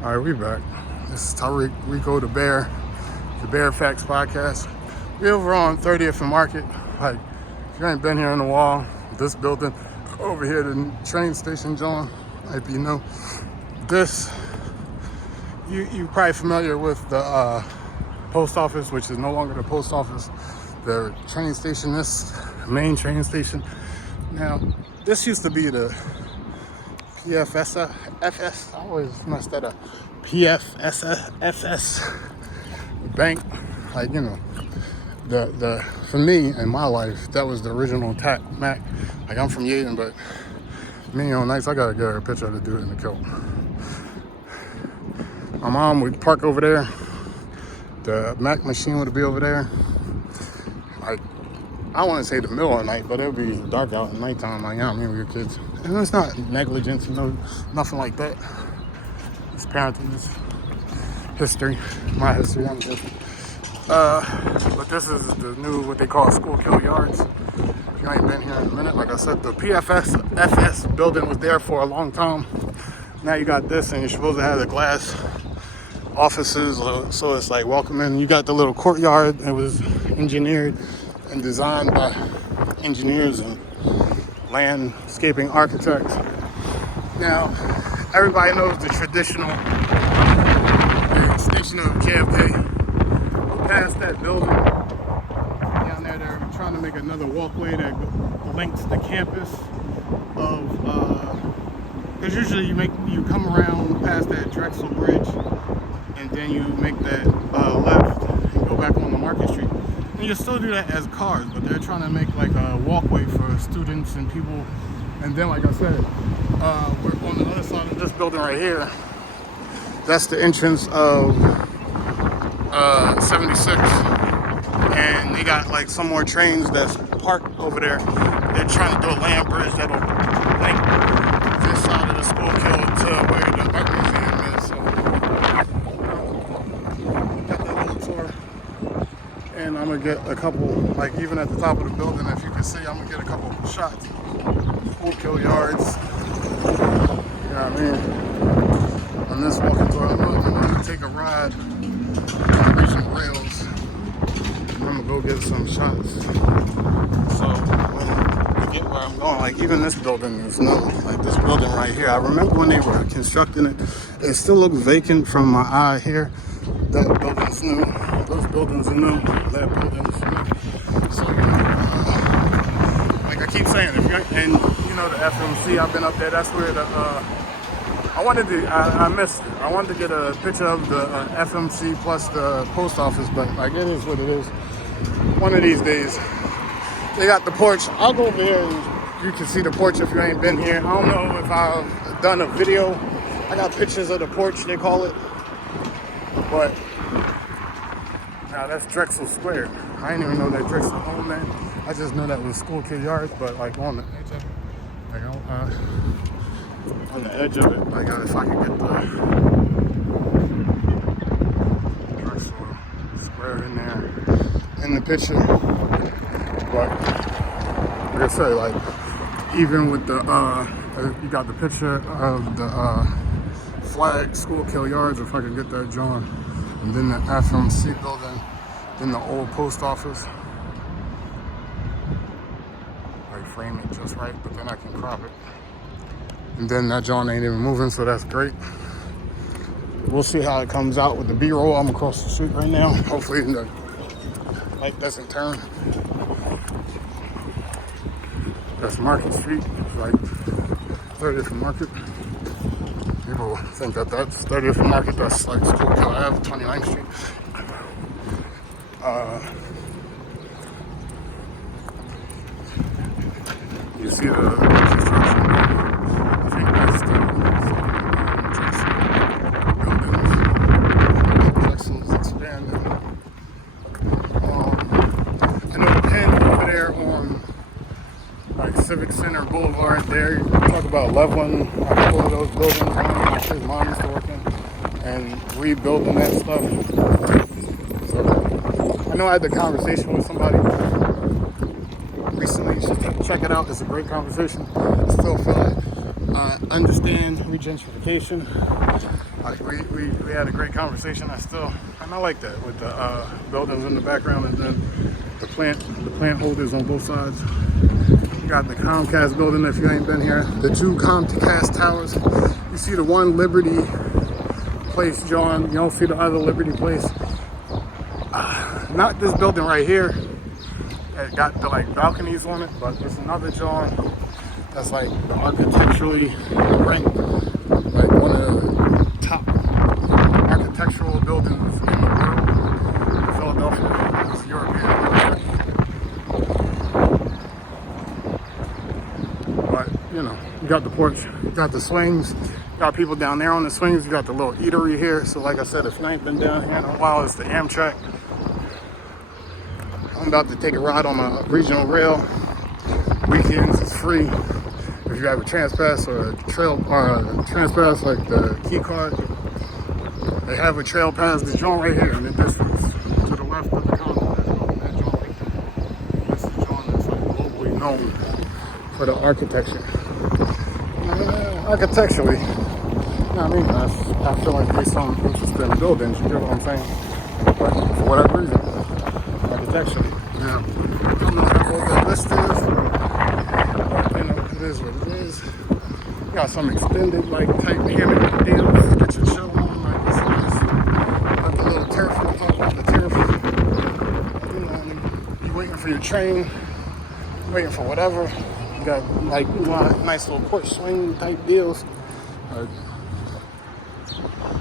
All right, we back. This is Tariq Rico DaBear, the Bear Facts Podcast. We over on 30th and Market. Like, if you ain't been here in a while, this building over here, the train station, John, might be new. This, you probably familiar with the post office, which is no longer the post office. The train station, this main train station. Now, this used to be the PFS, I always messed that up. PFSFS bank, like, you know, the for me in my life, that was the original Mac. Like, I'm from Yaden, but me on nights, I gotta get her a picture of the dude in the kilt. My mom would park over there. The Mac machine would be over there. Like, I want to say the middle of the night, but it would be dark out at nighttime. Like, you know what I mean, with your kids. And it's not negligence, nothing like that. It's parenting, it's history, my history. I'm just. But this is the new, what they call school kill yards. If you ain't been here in a minute, like I said, the PFS building was there for a long time. Now you got this, and you're supposed to have the glass offices, so it's like welcoming. You got the little courtyard. It was engineered and designed by engineers and landscaping architects. Now, everybody knows the traditional station of JFK. Past that building, down there, they're trying to make another walkway that links the campus of, because usually you come around past that Drexel Bridge, and then you make that left and go back on the Market Street. And you still do that as cars, but they're trying to make like a walkway for students and people. And then, like I said, we're on the other side of this building right here. That's the entrance of 76. And they got like some more trains that's parked over there. They're trying to do a land bridge that'll link this side of the school kill to where the art museum is. So, got that little tour. And I'm gonna get a couple, like even at the top of the building, if you can see, I'm gonna get a couple shots. School kill yards. You know what I mean? On this walking tour, I'm gonna take a ride and reach some rails. And I'm gonna go get some shots. So when we get where I'm going, like even this building is new. Like this building right here. I remember when they were constructing it, it still looks vacant from my eye here. That building's new. Those buildings are new. That building's new. So, like I keep saying, if you're, and you know the FMC, I've been up there. That's where the I missed it. I wanted to get a picture of the FMC plus the post office, but like it is what it is. One of these days, they got the porch. I'll go over here and you can see the porch if you ain't been here. I don't know if I've done a video. I got pictures of the porch, they call it. But now that's Drexel Square. I didn't even know that Drexel owned that. I just knew that was school kid yards, but like on the edge of it, like on the edge of it, like if I could get the Drexel Square in there in the picture. But like I say, like even with the you got the picture of the flag school kill yards, if I could get that drawn, and then the FMC building, then the old post office. Like frame it just right, but then I can crop it. And then that John ain't even moving, so that's great. We'll see how it comes out with the B-roll. I'm across the street right now. Hopefully the light doesn't turn. That's Market Street, it's like 30th and Market. People think that that's 30th and Market, that's like School Kill Ave, 29th Street. You see the construction. I think that's the buildings. Drexel's expanding. I know the pen over there on like Civic Center Boulevard there. You talk about leveling a couple of those buildings. My kid's mom used to work in and rebuilding that stuff. So I know I had the conversation with somebody recently. You should check it out. It's a great conversation. I still feel like I understand regentrification. Like we had a great conversation. And I like that with the buildings in the background and then the plant holders on both sides. You got the Comcast building if you ain't been here. The two Comcast towers. You see the one Liberty place, John. You don't see the other Liberty place. Not this building right here. It got the like balconies on it, but there's another John that's like architecturally ranked, like one of the top architectural buildings in the world. Philadelphia. It's European. But you know, you got the porch, you got the swings, you got people down there on the swings, you got the little eatery here. So like I said, if you ain't been down here in a while, it's the Amtrak. I'm about to take a ride on a regional rail. Weekends it's free. If you have a Transpass or a trail or a Transpass like the key card, they have a trail pass. The joint right here in the distance to the left of the counter. That joint right there. That's the joint that's like globally known for the architecture. Architecturally, you know what I mean? I feel like there's some interest in buildings. You get what I'm saying? But for whatever reason. Architecturally. Now, I don't know how old that list is, but you know, it is what it is. You got some extended, like, type hammock deals, get your chill on, like this is. Got the little turf, I'm talking about the turf. You know, you waiting for your train, waiting for whatever. You got, like, nice little porch swing type deals.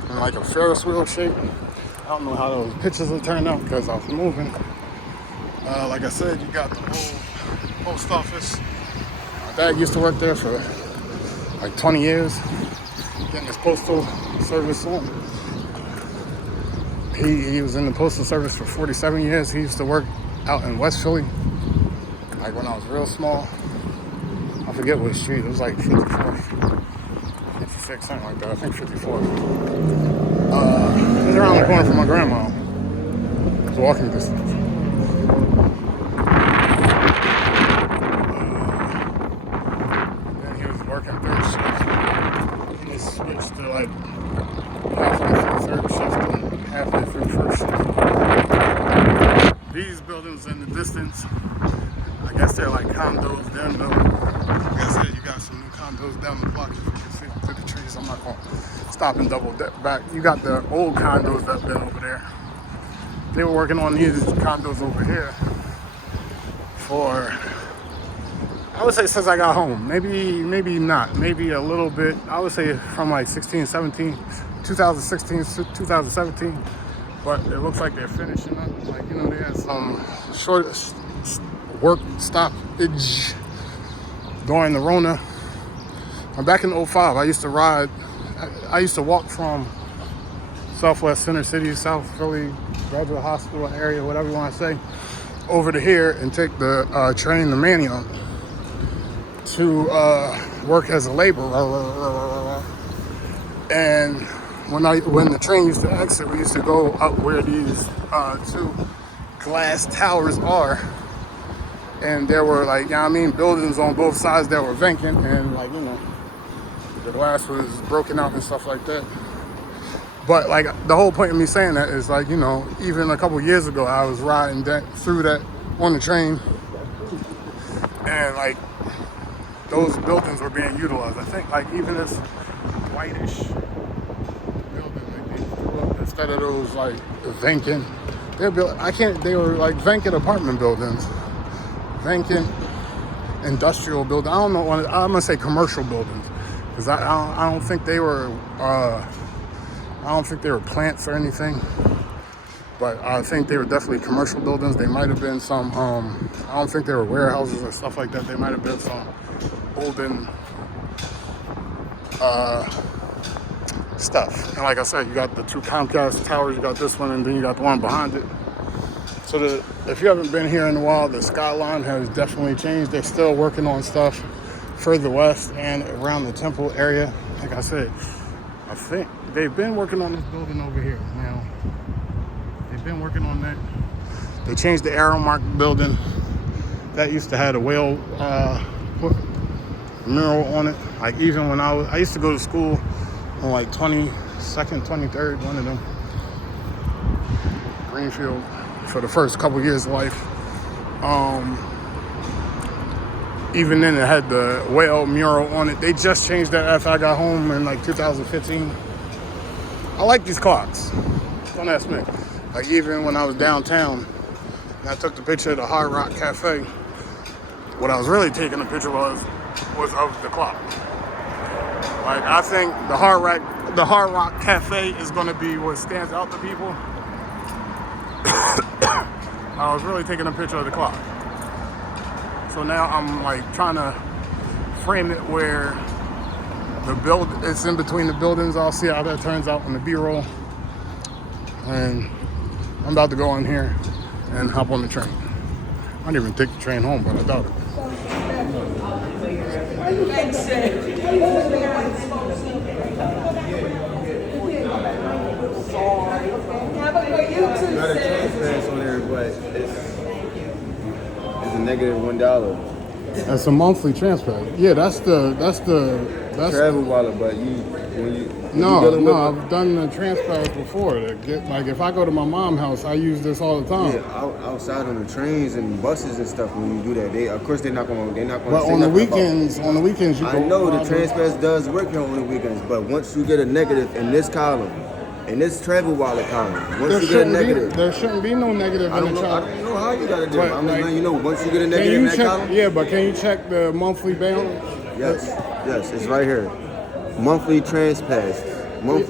In like a Ferris wheel shape. I don't know how those pictures will turn out because I was moving. Like I said, you got the whole post office. My dad used to work there for like 20 years, getting his postal service on. He was in the postal service for 47 years. He used to work out in West Philly, like when I was real small. I forget what street, it was like 54, 56, something like that, I think 54. It was around the corner from my grandma. It was walking distance. Then he was working third shift. He just switched to like halfway through third shift and halfway through first shift. These buildings in the distance, I guess they're like condos down though. Like I said, you got some new condos down the block. If you can see through the trees, I'm not going to stop and double back. You got the old condos that been over there. They were working on these condos over here for, I would say since I got home. Maybe not. Maybe a little bit. I would say from like 2016 to 2017. But it looks like they're finishing up. Like, you know, they had some short work stoppage during the Rona. Back in 05, I used to walk from Southwest Center City, South Philly, Graduate Hospital area, whatever you want to say, over to here and take the train to Mannion to work as a laborer. And when the train used to exit, we used to go up where these two glass towers are. And there were, like, you know what I mean, buildings on both sides that were vacant, and, like, you know, the glass was broken out and stuff like that. But, like, the whole point of me saying that is, like, you know, even a couple years ago, I was riding through that on the train, and, like, those buildings were being utilized. I think, like, even this whitish building, like, they threw up instead of those, like, vacant, they were, like, vacant apartment buildings. Vacant industrial building. I don't know. I'm gonna say commercial buildings because I don't think they were. I don't think they were plants or anything. But I think they were definitely commercial buildings. They might have been some. I don't think they were warehouses or stuff like that. They might have been some olden stuff. And like I said, you got the two Comcast towers. You got this one, and then you got the one behind it. So if you haven't been here in a while, the skyline has definitely changed. They're still working on stuff further west and around the Temple area. Like I said, I think they've been working on this building over here. Now, they've been working on that. They changed the Aramark building. That used to have a whale mural on it. Like even when I used to go to school on like 2nd, 23rd, one of them. Greenfield for the first couple years of life. Even then, it had the whale mural on it. They just changed that after I got home in like 2015. I like these clocks. Don't ask me. Like even when I was downtown and I took the picture of the Hard Rock Cafe, what I was really taking a picture was of the clock. Like I think the Hard Rock Cafe is going to be what stands out to people. I was really taking a picture of the clock. So now I'm like trying to frame it where it's in between the buildings. I'll see how that turns out on the B-roll. And I'm about to go in here and hop on the train. I didn't even take the train home, but I doubt it. Not a transparency on there, but it's a negative $1. That's a monthly transfer. Yeah, that's Travel wallet, but I've done the transfers before to get, like if I go to my mom's house, I use this all the time. Yeah, outside on the trains and buses and stuff. When you do that, they're not gonna. But on the weekends, you. I know the transfers does work here on the weekends, but once you get a negative in this column, in this travel wallet column, once you get a negative, there shouldn't be no negative in the chart. I don't know how you gotta do it. I'm just letting you know once you get a negative in that column. Yeah, but can you check the monthly balance? Yes, it's right here. Monthly transpass. All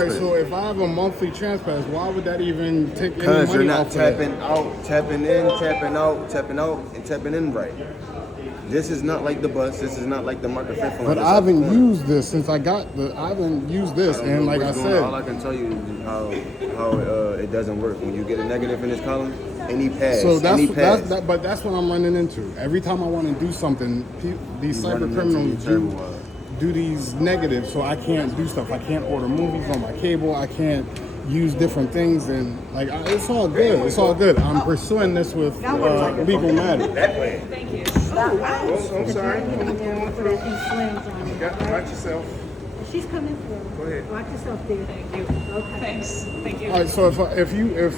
right, so if I have a monthly transpass, why would that even take any money off? Because you're not tapping out, tapping in, tapping out, tapping out, and tapping in right. This is not like the bus. This is not like the Market Fifth one. But I haven't used this since I haven't used this, and like I said, all I can tell you is how it doesn't work. When you get a negative in this column, any pass. So but that's what I'm running into. Every time I want to do something, these cyber criminals do these negatives, so I can't do stuff. I can't order movies on my cable. I can't use different things, and like it's all good. It's all good. I'm pursuing this with legal matters. Thank you. I'm sorry. Watch yourself. She's coming through. Go ahead. Watch yourself there. Thank you. Okay. Thanks. Thank you. All right. So if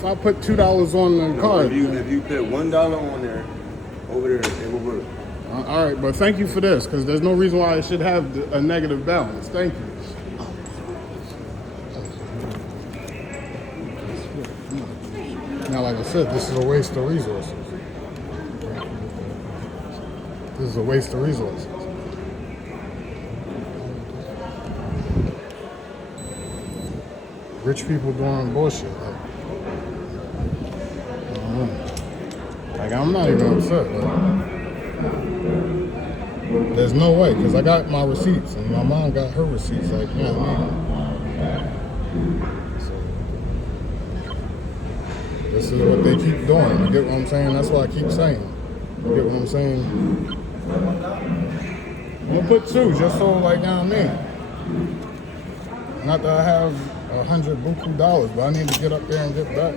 I put $2 on the card, if you put $1 on there, over there, it will work. All right. But thank you for this, because there's no reason why I should have a negative balance. Thank you. Now, like I said, this is a waste of resources. This is a waste of resources. Rich people doing bullshit. Like I'm not even upset. There's no way, because I got my receipts, and my mom got her receipts. Like, you know what I mean? This is what they keep doing. You get what I'm saying? That's what I keep saying. You get what I'm saying? I'm gonna put 2 just so, like, you know what I mean? Not that I have $100 buku dollars, but I need to get up there and get back.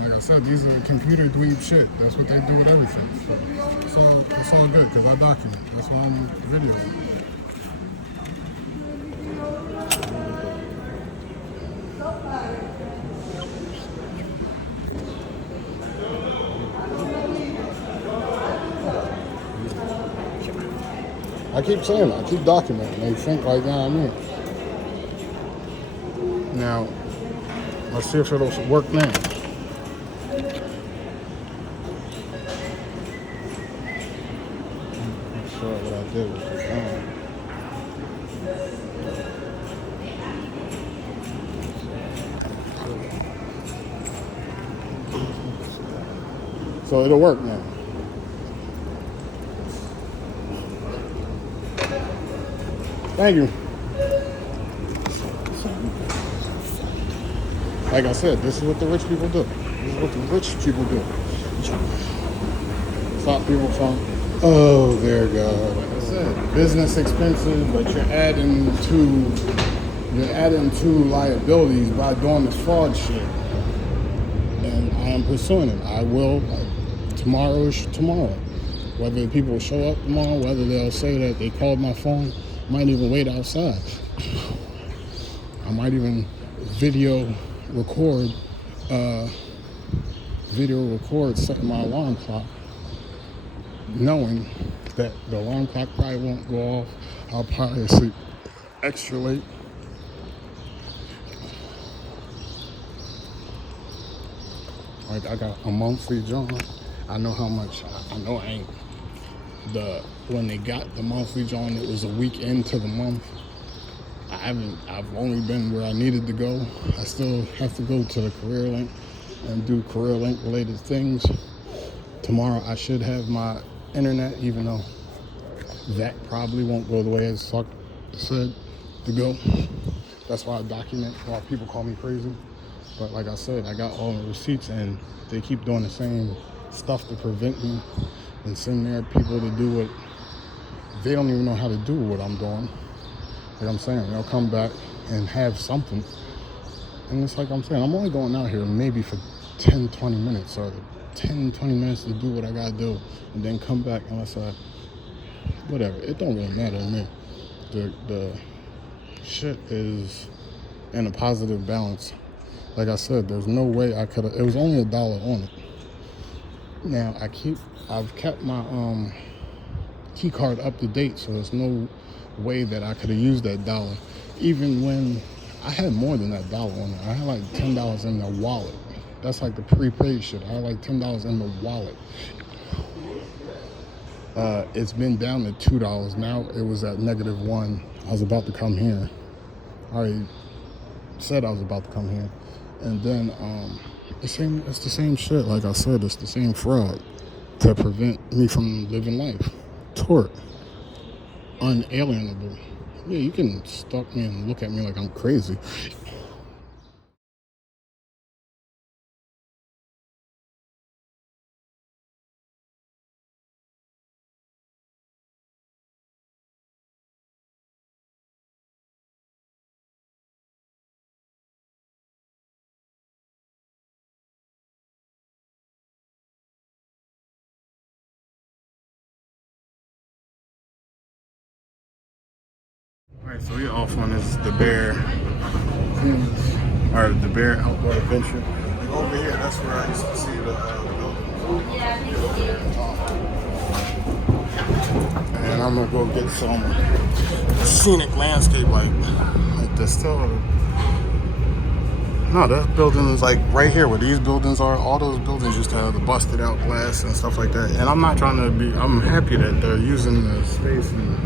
Like I said, these are computer dweeb shit. That's what they do with everything. It's all good because I document. That's why I'm videoing. I keep saying that. I keep documenting. They think like, you know what I mean? Now, let's see if it'll work now. I'm not sure what I did with the phone. So it'll work now. Thank you. Like I said, this is what the rich people do. This is what the rich people do. Stop people from, oh, there God. Like I said, business expenses, but you're adding to liabilities by doing this fraud shit. And I am pursuing it. I will. Tomorrow is tomorrow. Whether people show up tomorrow, whether they'll say that they called my phone. Might even wait outside. I might even video record setting my alarm clock, knowing that the alarm clock probably won't go off. I'll probably sleep extra late. Like, I got a monthly joint. I know how much. I know I ain't when they got the monthly joint, it was a week into the month. I've only been where I needed to go. I still have to go to the career link and do career link related things. Tomorrow I should have my internet, even though that probably won't go the way as fuck said to go. That's why I document why people call me crazy. But like I said, I got all the receipts and they keep doing the same stuff to prevent me and send their people to do what they don't even know how to do what I'm doing. Like I'm saying, they'll come back and have something. And it's like I'm saying, I'm only going out here maybe for 10, 20 minutes or 10, 20 minutes to do what I gotta do and then come back unless whatever. It don't really matter to me. The shit is in a positive balance. Like I said, there's no way I could have, it was only $1 on it. Now I've kept my key card up to date, so there's no way that I could have used that $1. Even when I had more than that $1 on it. I had like $10 in the wallet. That's like the prepaid shit. I had like $10 in the wallet. It's been down to $2. Now it was at -1. I was about to come here. I already said I was about to come here. And then it's the same shit. Like I said, it's the same fraud to prevent me from living life. Tort. Unalienable. Yeah, you can stalk me and look at me like I'm crazy. Alright, so we're off on this DaBear cruise, or DaBear outdoor adventure. Like over here, that's where I used to see the buildings. And I'm gonna go get some scenic landscape like this. Still, no, that building is like right here where these buildings are. All those buildings used to have the busted out glass and stuff like that. And I'm not trying to be, I'm happy that they're using the space and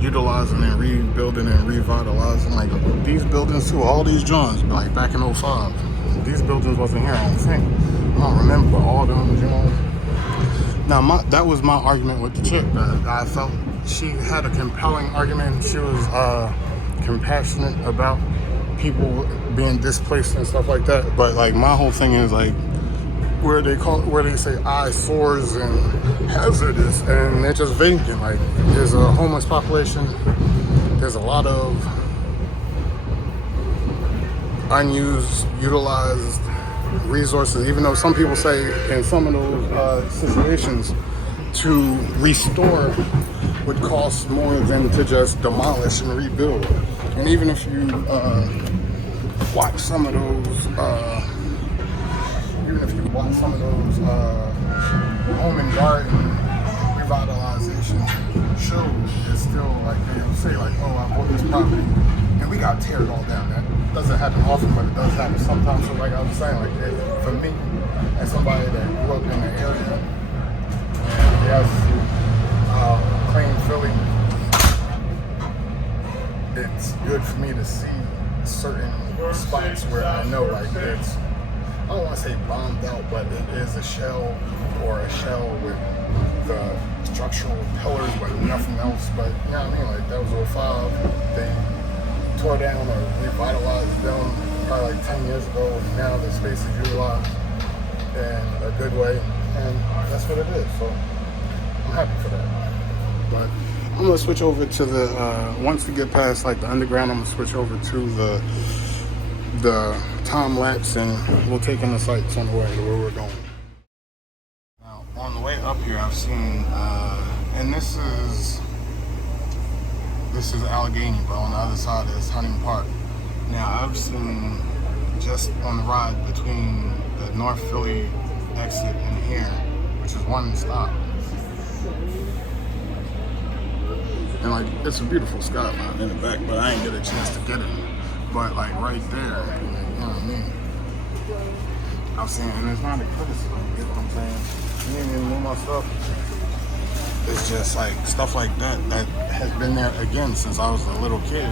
utilizing and rebuilding and revitalizing like these buildings too. All these joints, like back in '05, these buildings wasn't here. I don't think. I don't remember all them joints. Now that was my argument with the chick. That I felt she had a compelling argument. She was compassionate about people being displaced and stuff like that. But like my whole thing is like where they say eyesores and hazardous, and they're just vacant. Like there's a homeless population. There's a lot of unused, utilized resources. Even though some people say in some of those situations to restore would cost more than to just demolish and rebuild. And even if you watch some of those home and garden revitalization shows, it's still like they'll say like, oh, I bought this property and we got to tear it all down. That doesn't happen often, but it does happen sometimes. So like I was saying, like for me, as somebody that grew up in the area, and yes, claim Philly, it's good for me to see certain spots where I know like it's, I don't want to say bombed out, but it is a shell with the structural pillars but nothing else. But you know what I mean? Like that was 05. They tore down or revitalized them probably like 10 years ago. And now the space is utilized in a good way. And that's what it is. So I'm happy for that. But I'm going to switch over to the, once we get past like the underground, I'm going to switch over to the time lapse, and we'll take in the sights on the way to where we're going. Now, on the way up here, I've seen, and this is This is Allegheny, but on the other side is Hunting Park. Now, I've seen just on the ride between the North Philly exit and here, which is one stop. And like, it's a beautiful skyline in the back, but I ain't get a chance to get it. But like right there, like, you know what I mean? I've seen, and it's not a criticism, you know what I'm saying? You ain't even know my stuff. It's just like stuff like that has been there again since I was a little kid.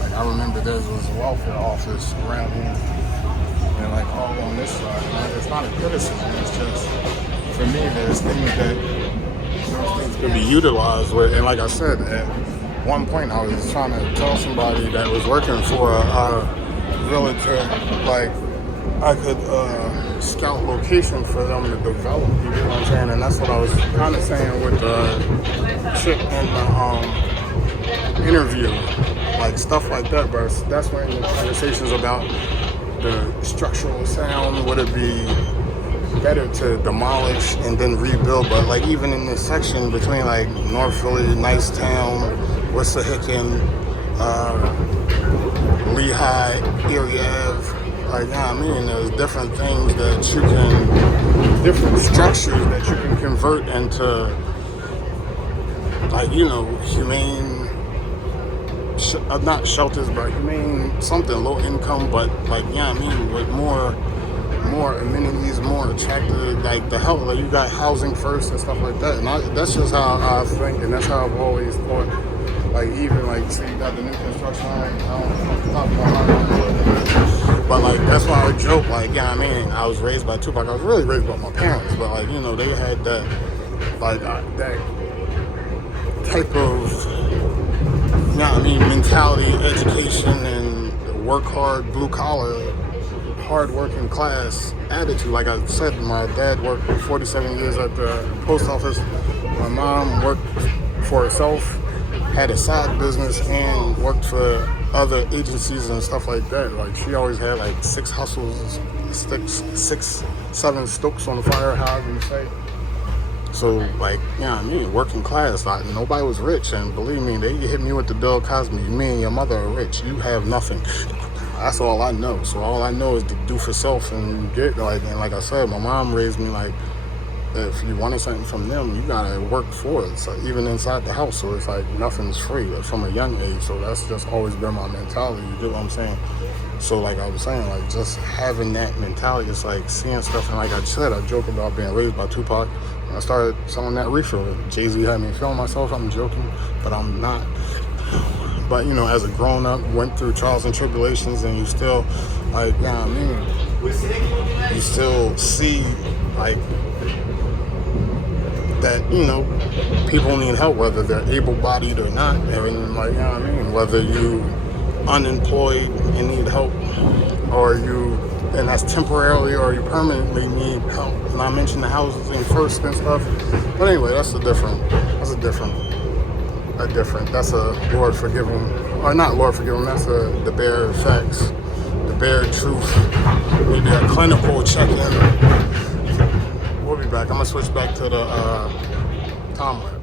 Like I remember there was a welfare office around here, and like all on this side. And it's not a criticism. It's just for me, there's things that could be utilized with. And like I said, at one point I was trying to tell somebody that was working for a realtor, like I could scout location for them to develop, you know what I'm saying? And that's what I was kind of saying with the chick in the interview, like stuff like that. But that's when the conversations about the structural sound, would it be better to demolish and then rebuild? But like even in this section between like North Philly, Nicetown, Wissahickon, Lehigh, Erie Ave, like, you know what I mean? There's different things that you can, different structures that you can convert into, like, you know, humane, not shelters, but humane something, low income, but like, you know what I mean? With more amenities, more attractive, like the health, like you got housing first and stuff like that. And that's just how I think, and that's how I've always thought. Like even like, say you got the new construction line, I don't know, talk about but like that's why I joke, like, yeah, I mean, I was raised by Tupac. I was really raised by my parents, but like, you know, they had that, like that type of, you know what I mean, mentality, education, and work hard, blue collar, hard working class attitude. Like I said, my dad worked 47 years at the post office. My mom worked for herself, had a side business, and worked for other agencies and stuff like that. Like she always had like 6 hustles, 7 stokes on the fire, however you say. So like, you know what I mean, working class, like nobody was rich, and believe me, they hit me with the Bill Cosby, me and your mother are rich, you have nothing. That's all I know. So all I know is to do for self and get, like, and like I said, my mom raised me like, if you wanted something from them, you gotta work for it. So even inside the house, so it's like nothing's free, like, from a young age. So that's just always been my mentality. You get what I'm saying? So like I was saying, like just having that mentality, it's like seeing stuff. And like I said, I joke about being raised by Tupac. When I started selling that reefer, Jay-Z had me feeling myself. I'm joking, but I'm not. But you know, as a grown up, went through trials and tribulations, and you still, like, you know what I mean? You still see like that, you know, people need help, whether they're able-bodied or not. And like, you know what I mean? Whether you unemployed and need help, or you, and that's temporarily, or you permanently need help. And I mentioned the housing first and stuff. But anyway, that's a that's a Lord forgive him, or not Lord forgive him, that's a DaBear facts, DaBear truth, maybe a clinical check-in. We'll be back. I'm gonna switch back to the time lapse.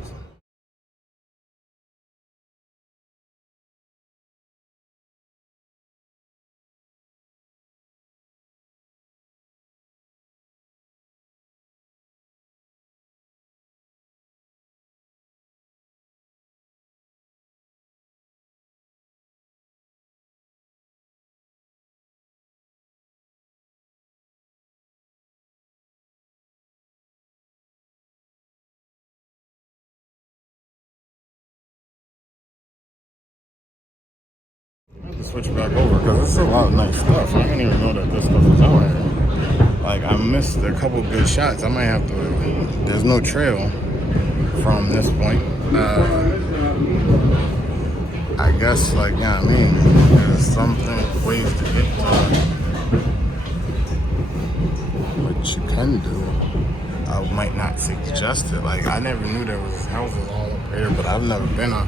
I have to switch back over because it's a lot of nice stuff. I didn't even know that this stuff was out here. Like, I missed a couple good shots. I might have to. There's no trail from this point. I guess, like, you know what I mean? There's something, ways to get to what you can do. I might not suggest it. Like, I never knew there was houses all up here, but I've never been out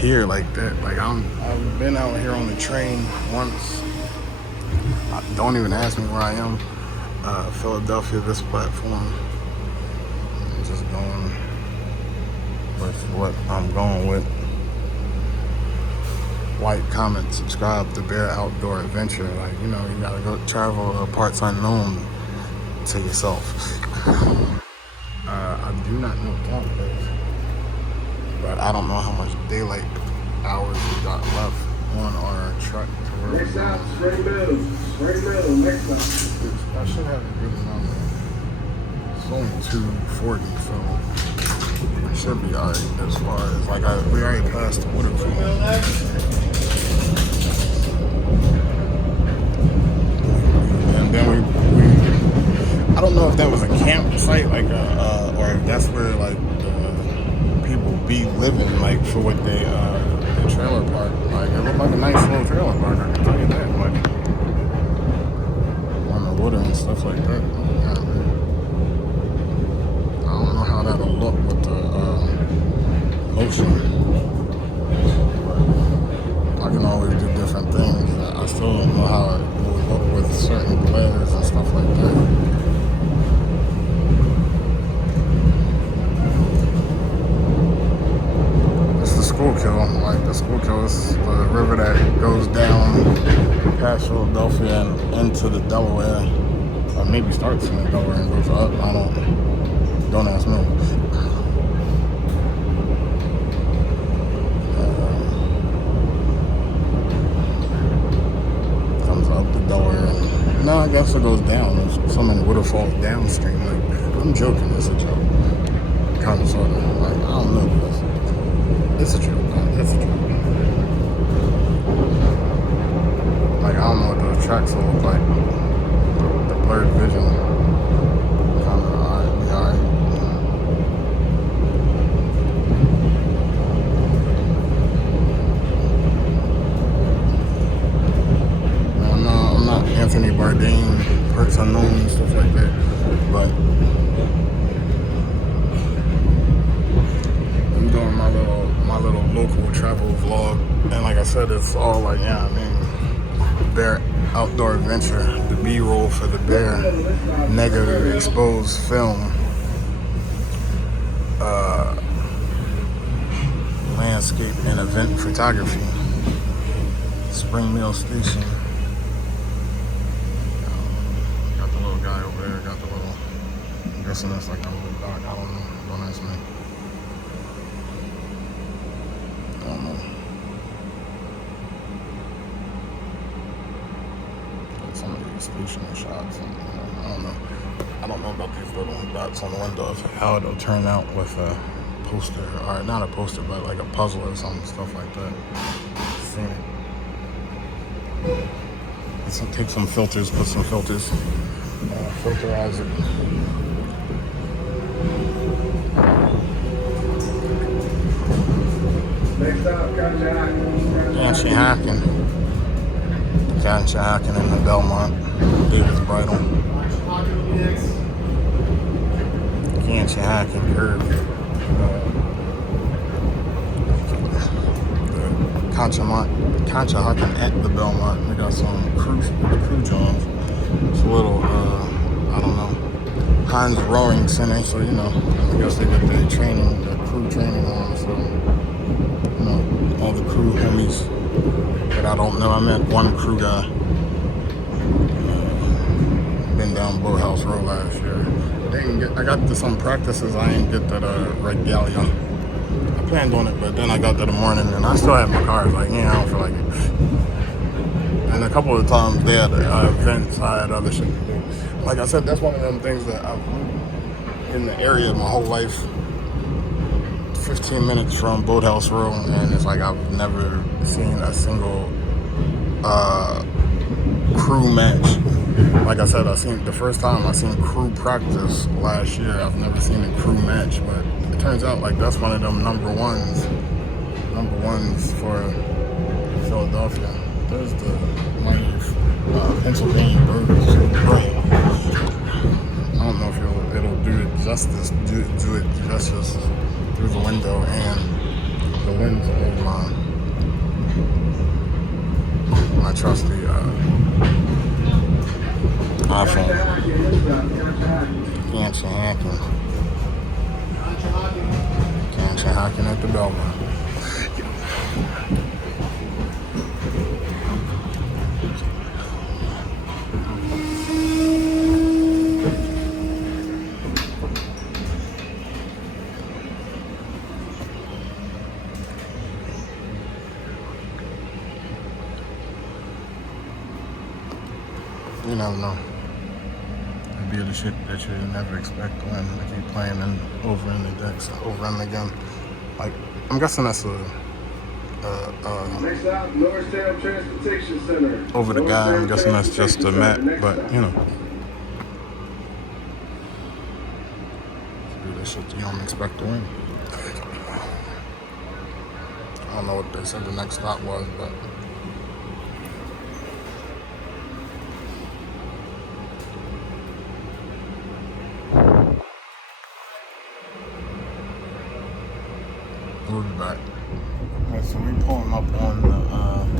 here like that. Like, I've been out here on the train once. Don't even ask me where I am. Philadelphia, this platform. I'm just going with what I'm going with. like, comment, subscribe to Bear Outdoor Adventure. Like, you know, you gotta go travel parts unknown to yourself. I do not know Camden, but I don't know how much daylight hours we got left on our trek to where we're going. Straight middle, next time. I should have a good number. It's only 2:40, so I should be alright as far as, like, we already passed the Waterfall. And then we I don't know if that was a campsite, like, or if that's where, like, the people be living, like, for what they, the trailer park. Like, it looked like a nice little trailer park, I can tell you that, like, on the water and stuff like that. Yeah, man. I don't know how that'll look with the, ocean. I can always do different things. I still don't know how it will look with certain glares and stuff like that. Schuylkill, like the Schuylkill is the river that goes down past Philadelphia and into the Delaware, or maybe starts in the Delaware and goes up. Don't ask me. Comes up the Delaware. No, I guess it goes down. There's so many waterfalls downstream. Like, I'm joking. It's a joke. Kind of sort of. Like, I don't know this. It's a joke, man. It's a joke. Like, I don't know what those tracks will look like. The blurred vision. Kind of alright. We alright. I'm not Anthony Bourdain, parts unknown and stuff like that. But I'm doing my little local travel vlog, and like I said, it's all like, yeah, I mean, Bear Outdoor Adventure, the B-roll for the Bear negative exposed film, landscape and event photography, Spring Mill Station. Got the little guy over there, got the little, I'm guessing that's like a little dock, I don't know, don't ask me. I don't know. Like some of these stationary shots, and, I don't know. I don't know about these little dots on the window, how it'll turn out with a poster, or not a poster, but like a puzzle or something, stuff like that. Seen it. Let's take some filters, put some filters, filterize it. Conshohocken in the Belmont, David's Bridal. Conshohocken curve. Conshohocken at the Belmont. We got some crew jobs. It's a little, I don't know, Heinz Rowing Center, so, you know, I guess they got the crew training on, so, you know, all the crew homies that I don't know. I met one crew guy. Been down Boathouse Road last year. I got to some practices. I didn't get that regalia. I planned on it, but then I got to the morning and I still had my car. I was like, yeah, I don't feel like it. And a couple of times they had events, I had other shit to do. Like I said, that's one of them things that I've lived in the area my whole life. 15 minutes from Boathouse Road, and it's like I've never seen a single crew match. Like I said, the first time I seen crew practice last year. I've never seen a crew match, but it turns out like that's one of them number ones for Philadelphia. There's the mighty Pennsylvania Burgers. Right. I don't know if it'll do it justice through the window and the lens of my trusty iPhone. Conshohocken at the Belmont. You never know. It'd be the shit that you never expect when they keep playing and over in the decks, over and again. Like, I'm guessing that's Next stop, Norristown Transportation Center. over the guy. I'm guessing that's just a map, but you know. Do the shit you don't expect to win. I don't know what they said the next stop was, but we'll be back. Alright, so we pulling up on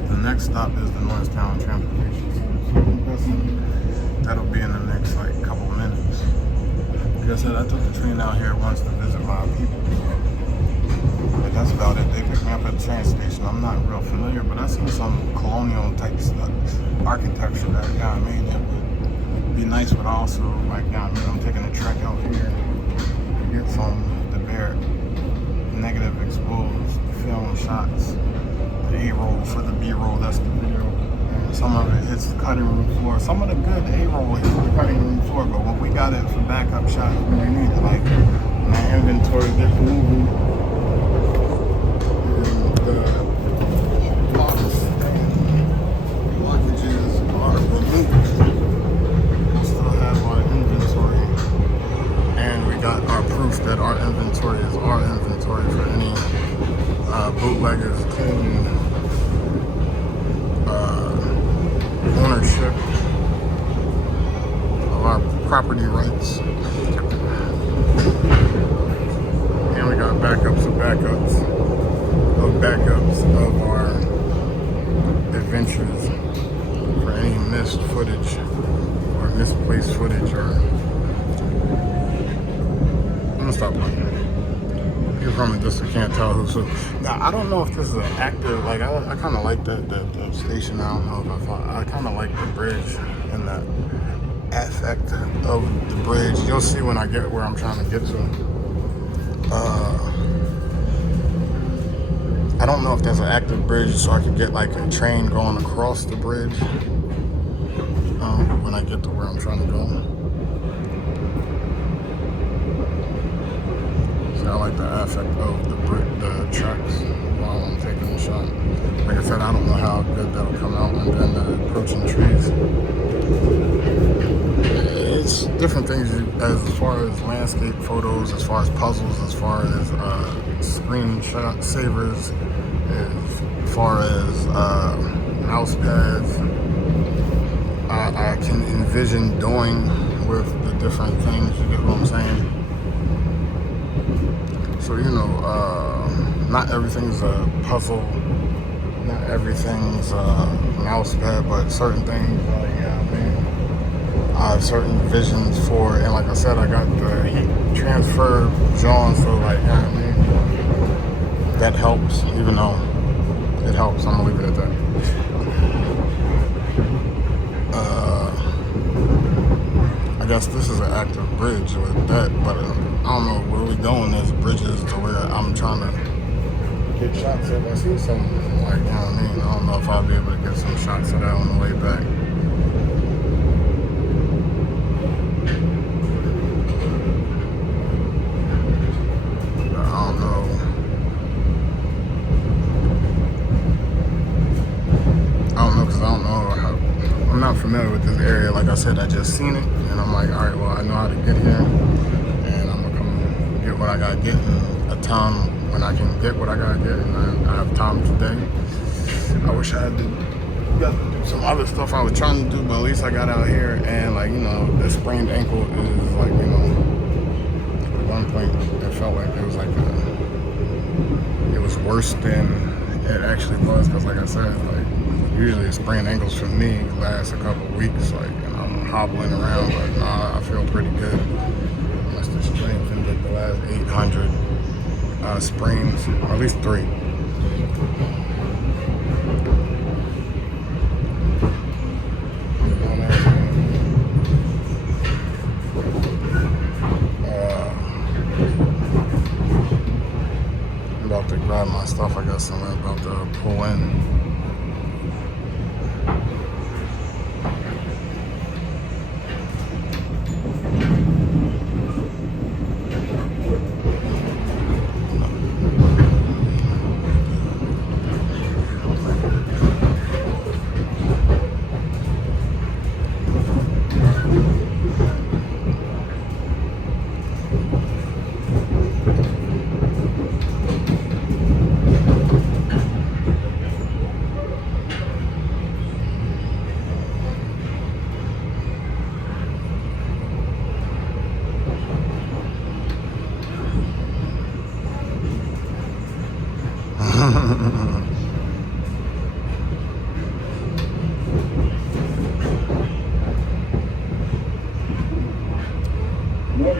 the next stop is the Norristown Transportation Center. So I'm guessing that'll be in the next like couple minutes. Like I said, I took the train out here once to visit my people. But that's about it. They picked me up at the train station. I'm not real familiar, but I seen some colonial type stuff, architecture that, you know what I mean, it would be nice, but also, like, you know what I mean, I'm taking a trek out here to get some DaBear negative exposed film shots, the A-roll for the B-roll, that's the video. And some of it hits the cutting room floor. Some of the good A-roll hits the cutting room floor, but when we got it for backup shots, we really need it. Like, my inventory gets moving. And the box and blockages are removed. I still have our inventory. And we got our proof that our inventory is our inventory for any bootleggers claiming ownership of our property rights. And we got backups of backups of backups of our adventures for any missed footage or misplaced footage or I'm gonna stop playing. You're from a distance, can't tell who's who. Now, I don't know if this is an active, like, I kind of like the station. I don't know if I kind of like the bridge and the affect of the bridge. You'll see when I get where I'm trying to get to. I don't know if there's an active bridge so I could get like a train going across the bridge when I get to where I'm trying to go. I like the affect of the tracks while I'm taking the shot. Like I said, I don't know how good that'll come out, and then the approaching trees. It's different things as far as landscape photos, as far as puzzles, as far as screenshot savers, as far as mouse pads. I can envision doing with the different things, you get what I'm saying? So, you know, not everything's a puzzle, not everything's a mouse pad, but certain things, you know what I mean? I have certain visions for, and like I said, I got the heat transfer drawn, so like, you know what I mean? That helps, even though it helps, I'm gonna leave it at that. I guess this is an active bridge with that, but I don't know where we going as bridges to where I'm trying to get shots of. I see something like, you know what I mean? I don't know if I'll be able to get some shots of that on the way back. But I don't know. Because I don't know how. I'm not familiar with this area. Like I said, I just seen it, and I'm like, all right, well, I know how to get here, and I'm gonna come get what I gotta get in a time when I can get what I gotta get, and I have time today. I wish I had got to do some other stuff I was trying to do, but at least I got out here, and like, you know, the sprained ankle is like, you know, at one point it felt like it was like it was worse than it actually was, because like I said, like, usually sprained ankles for me last a couple of weeks, like, and I'm hobbling around, but nah, I feel pretty good. I must have strengthened it the last 800 sprains, or at least 3. I'm about to grab my stuff, I guess, and I'm about to pull in.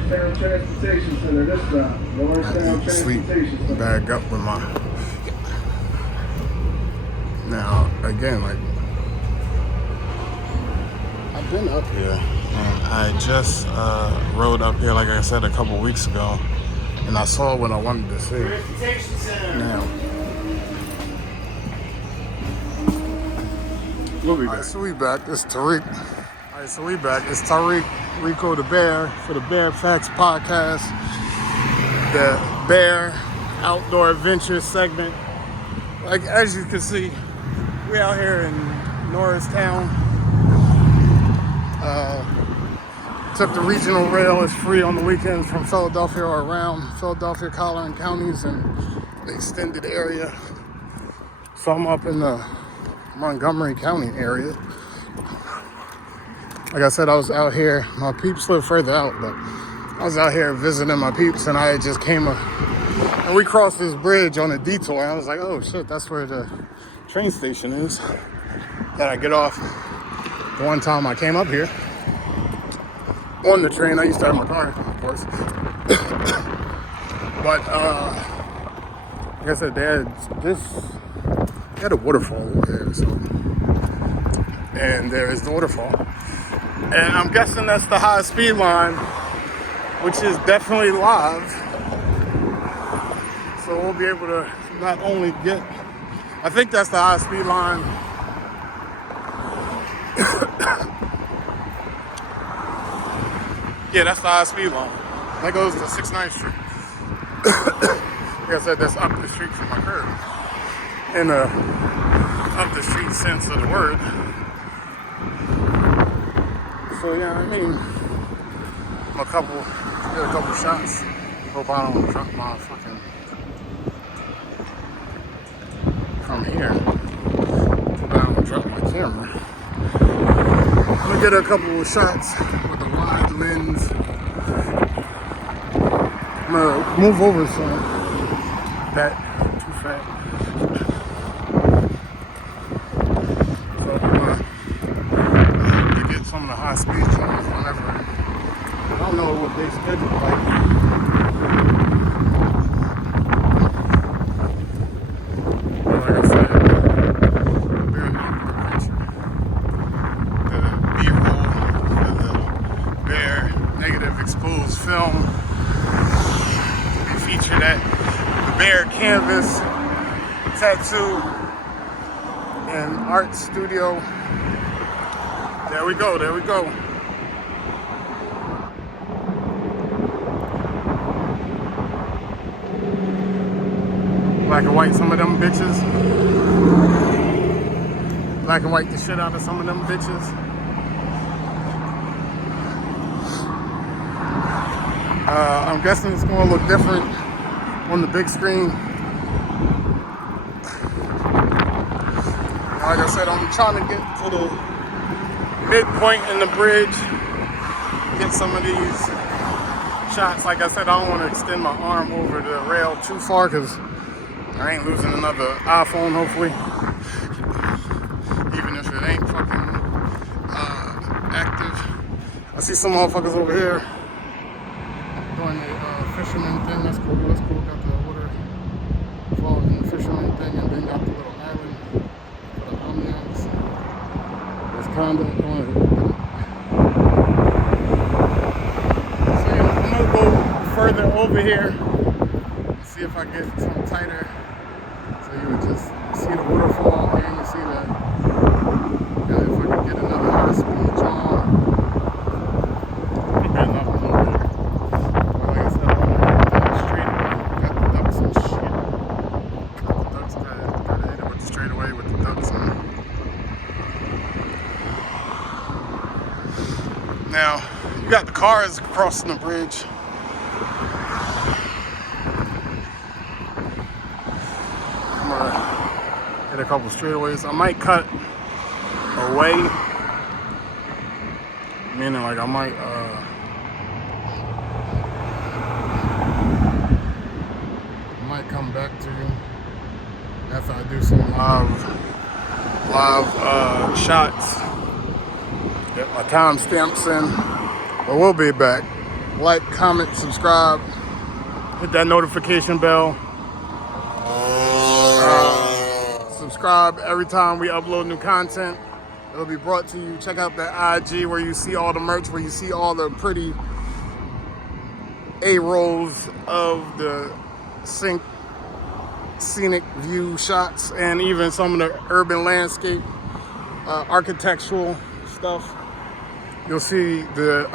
Norristown Transportation Center, this stop. Norristown Sleep Transportation Center. bag up with my. Now again, like I've been up here, and I just rode up here, like I said, a couple weeks ago, and I saw what I wanted to see. Now, we'll be back. So we back. It's Tariq. All right, so we back. It's Tariq, Rico DaBear for the Bear Facts podcast, the Bear Outdoor Adventure segment. Like as you can see, we out here in Norristown. Took the regional rail. It's free on the weekends from Philadelphia or around Philadelphia, Collier counties, and the extended area. So I'm up in the Montgomery County area. Like I said, I was out here. My peeps live further out, but I was out here visiting my peeps, and I just came up, and we crossed this bridge on a detour. And I was like, oh shit, that's where the train station is. Then I get off. The one time I came up here on the train, I used to have my car, of course. But like I said, they had a waterfall over there, so, and there is the waterfall. And I'm guessing that's the high speed line, which is definitely live. So we'll be able to not only get, I think that's the high speed line. Yeah, that's the high speed line. That goes to 69th Street. Like I said, that's up the street from my curb. In the up the street sense of the word. So yeah, I mean, get a couple shots. Hope I don't drop my fucking from here. Hope I don't drop my camera. I'm gonna get a couple of shots with a wide lens. I'm gonna move over some. That too fat. So I'm gonna get some of the high speed shots whenever. I don't know what they schedule like. Film we featured at the Bear Canvas Tattoo and Art Studio. There we go, there we go. Black and white some of them bitches. Black and white the shit out of some of them bitches. I'm guessing it's going to look different on the big screen. Like I said, I'm trying to get to the midpoint in the bridge, get some of these shots. Like I said, I don't want to extend my arm over the rail too far because I ain't losing another iPhone, hopefully. Even if it ain't fucking active. I see some motherfuckers over here doing the fisherman thing. That's cool. That's cool. Got the waterfall and the fisherman thing, and then got the little island for the ambiance. It's kind of going. So I'm gonna go further over here and see if I get something tighter. So you would just see the waterfall and you see that. If I can get another high speed John. Now, you got the cars crossing the bridge. I'm gonna hit a couple straightaways. I might cut away, meaning like I might come back to you after I do some live shots. Get my timestamps in, but we'll be back. like, comment, subscribe, hit that notification bell. Subscribe every time we upload new content. It'll be brought to you. Check out the IG where you see all the merch, where you see all the pretty A-rolls of the scenic view shots, and even some of the urban landscape, architectural stuff. You'll see the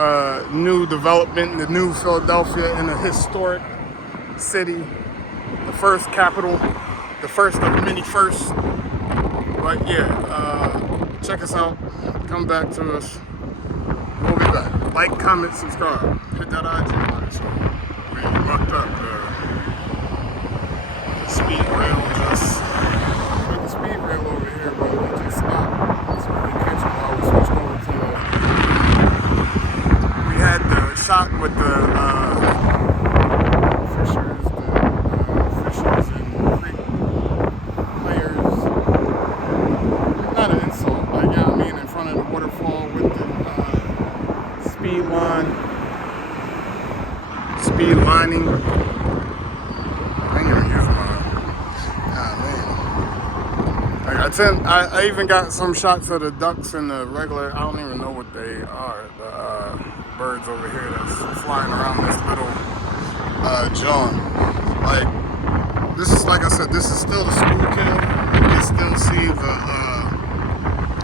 new development, the new Philadelphia in a historic city, the first capital, the first of many firsts. But yeah, check us out. Come back to us. We'll be back. Like, comment, subscribe. Hit that IG button. So we mucked up the speed rail just. Put the speed rail over here, but we just stopped. So we catch it while we switched over to we had the shot with the fishers, fishers and creek players. Not an insult, like, you know what I mean, in front of the waterfall with the speed lining. I ain't gonna use mine. Man. Like, I even got some shots of the ducks and the regular, I don't even know what they are, the birds over here that's flying around this little John. Like, this is, like I said, this is still the Schuylkill. You can still see the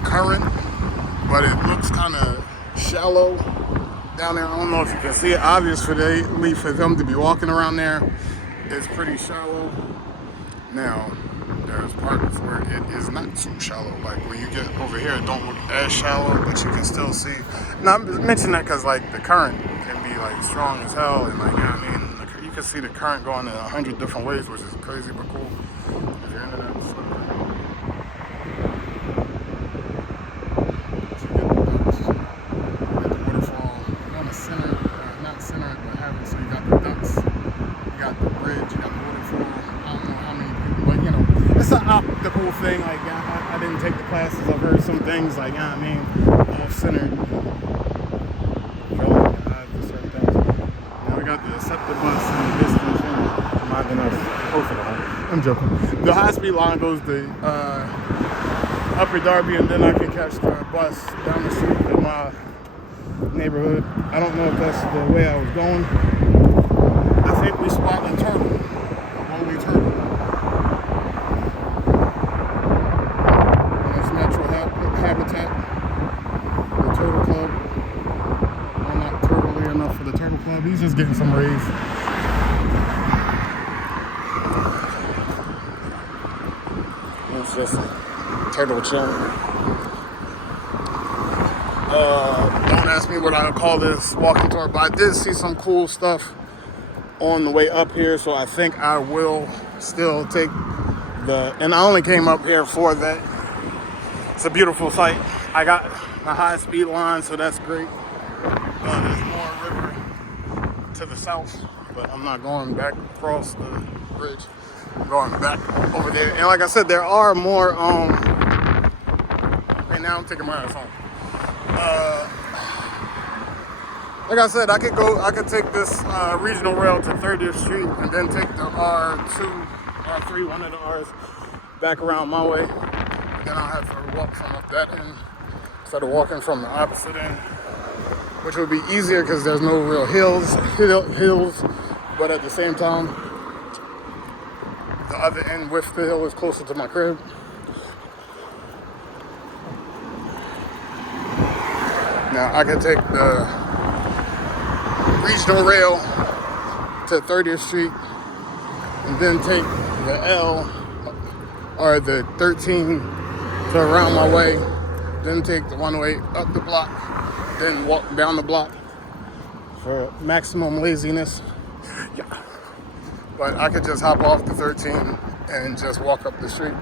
current, but it looks kind of shallow down there. I don't know if you can see it. Obviously, for them to be walking around there, it's pretty shallow. Now, there's parts where it is not too shallow. Like, when you get over here, it don't look as shallow, but you can still see. Now, I'm mentioning that because, like, the current can be, like, strong as hell, and, like, you know what I mean? You can see the current going in 100 different ways, which is crazy but cool. If you're into that sort of thing. So you got the ducks, you got the bridge, you got the waterfall. I don't know how many people, but you know, it's an optical thing. Like, I didn't take the classes. I've heard some things, like, you know what I mean, off-centered. Certain things. Now we got the SEPTA bus in the distance. I'm not gonna post it on. I'm joking. The high-speed line goes to Upper Darby, and then I can catch the bus down the street in my neighborhood. I don't know if that's the way I was going. I think we spotted a turtle, a woolly turtle. And it's natural habitat, the Turtle Club. I'm not turtly enough for the Turtle Club. He's just getting some rays. It's just turtle chilling. Don't ask me what I would call this walking tour, but I did see some cool stuff on the way up here, so I think I will still take and I only came up here for that. It's a beautiful sight. I got a high speed line, so that's great. There's more river to the south, but I'm not going back across the bridge. I'm going back over there. And like I said, there are more, right now I'm taking my ass home. Like I said, I could take this regional rail to 30th Street and then take the R2, R3, one of the R's, back around my way. Then I'll have to walk from up that end instead of walking from the opposite end, which would be easier because there's no real hills, but at the same time, the other end with the hill is closer to my crib. Now I can take the regional rail to 30th Street and then take the L or the 13 to around my way, then take the 108 up the block, then walk down the block for maximum laziness. Yeah. But I could just hop off the 13 and just walk up the street.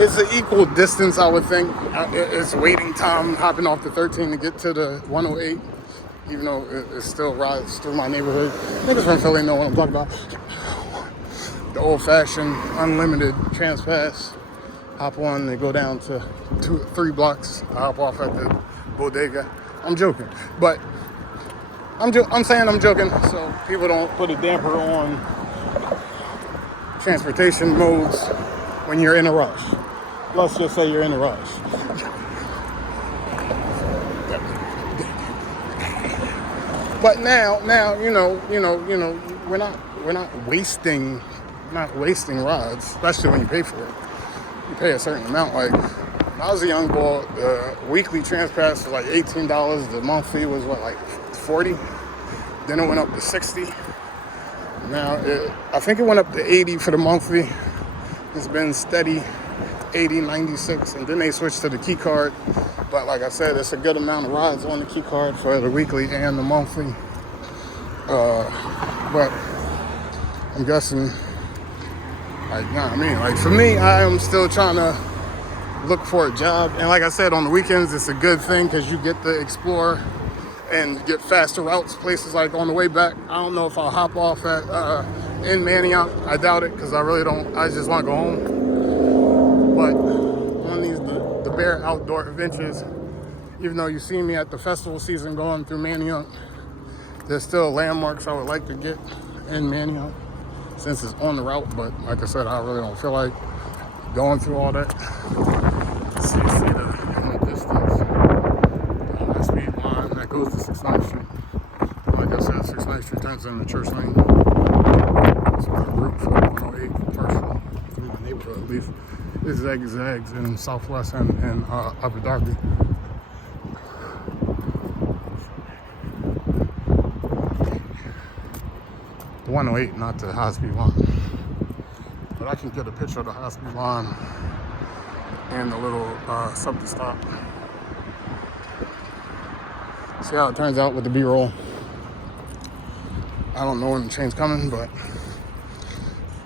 It's an equal distance, I would think. It's waiting time hopping off the 13 to get to the 108, even though it still rides through my neighborhood. Niggas from Philly know what I'm talking about. The old-fashioned, unlimited Transpass. Hop on and go down to 3 blocks. I hop off at the bodega, I'm joking. But I'm saying I'm joking so people don't put a damper on transportation modes when you're in a rush. Let's just say you're in a rush. But now, we're not wasting rides, especially when you pay for it. You pay a certain amount. Like when I was a young boy, the weekly Transpass was like $18. The monthly was like $40. Then it went up to $60. Now I think it went up to $80 for the monthly. It's been steady, $80, $96, and then they switched to the key card. But like I said, it's a good amount of rides on the key card for the weekly and the monthly. But I'm guessing, like, you know what I mean? Like for me, I am still trying to look for a job. And like I said, on the weekends, it's a good thing because you get to explore and get faster routes, places like on the way back. I don't know if I'll hop off at in Manioc. I doubt it because I really don't. I just want to go home. But on these DaBear outdoor adventures, even though you see me at the festival season going through Manioc, there's still landmarks I would like to get in Manioc since it's on the route. But like I said, I really don't feel like going through all that. See in the distance, the high-speed line that goes to 69th Street. Like I said, 69th Street turns into Church Lane. So the route for 108 partially through my neighborhood, at least, it zigzags in Southwest and Upper Darby. The 108, not the high-speed line. But I can get a picture of the high-speed line and the little something stop. See how it turns out with the B-roll. I don't know when the train's coming, but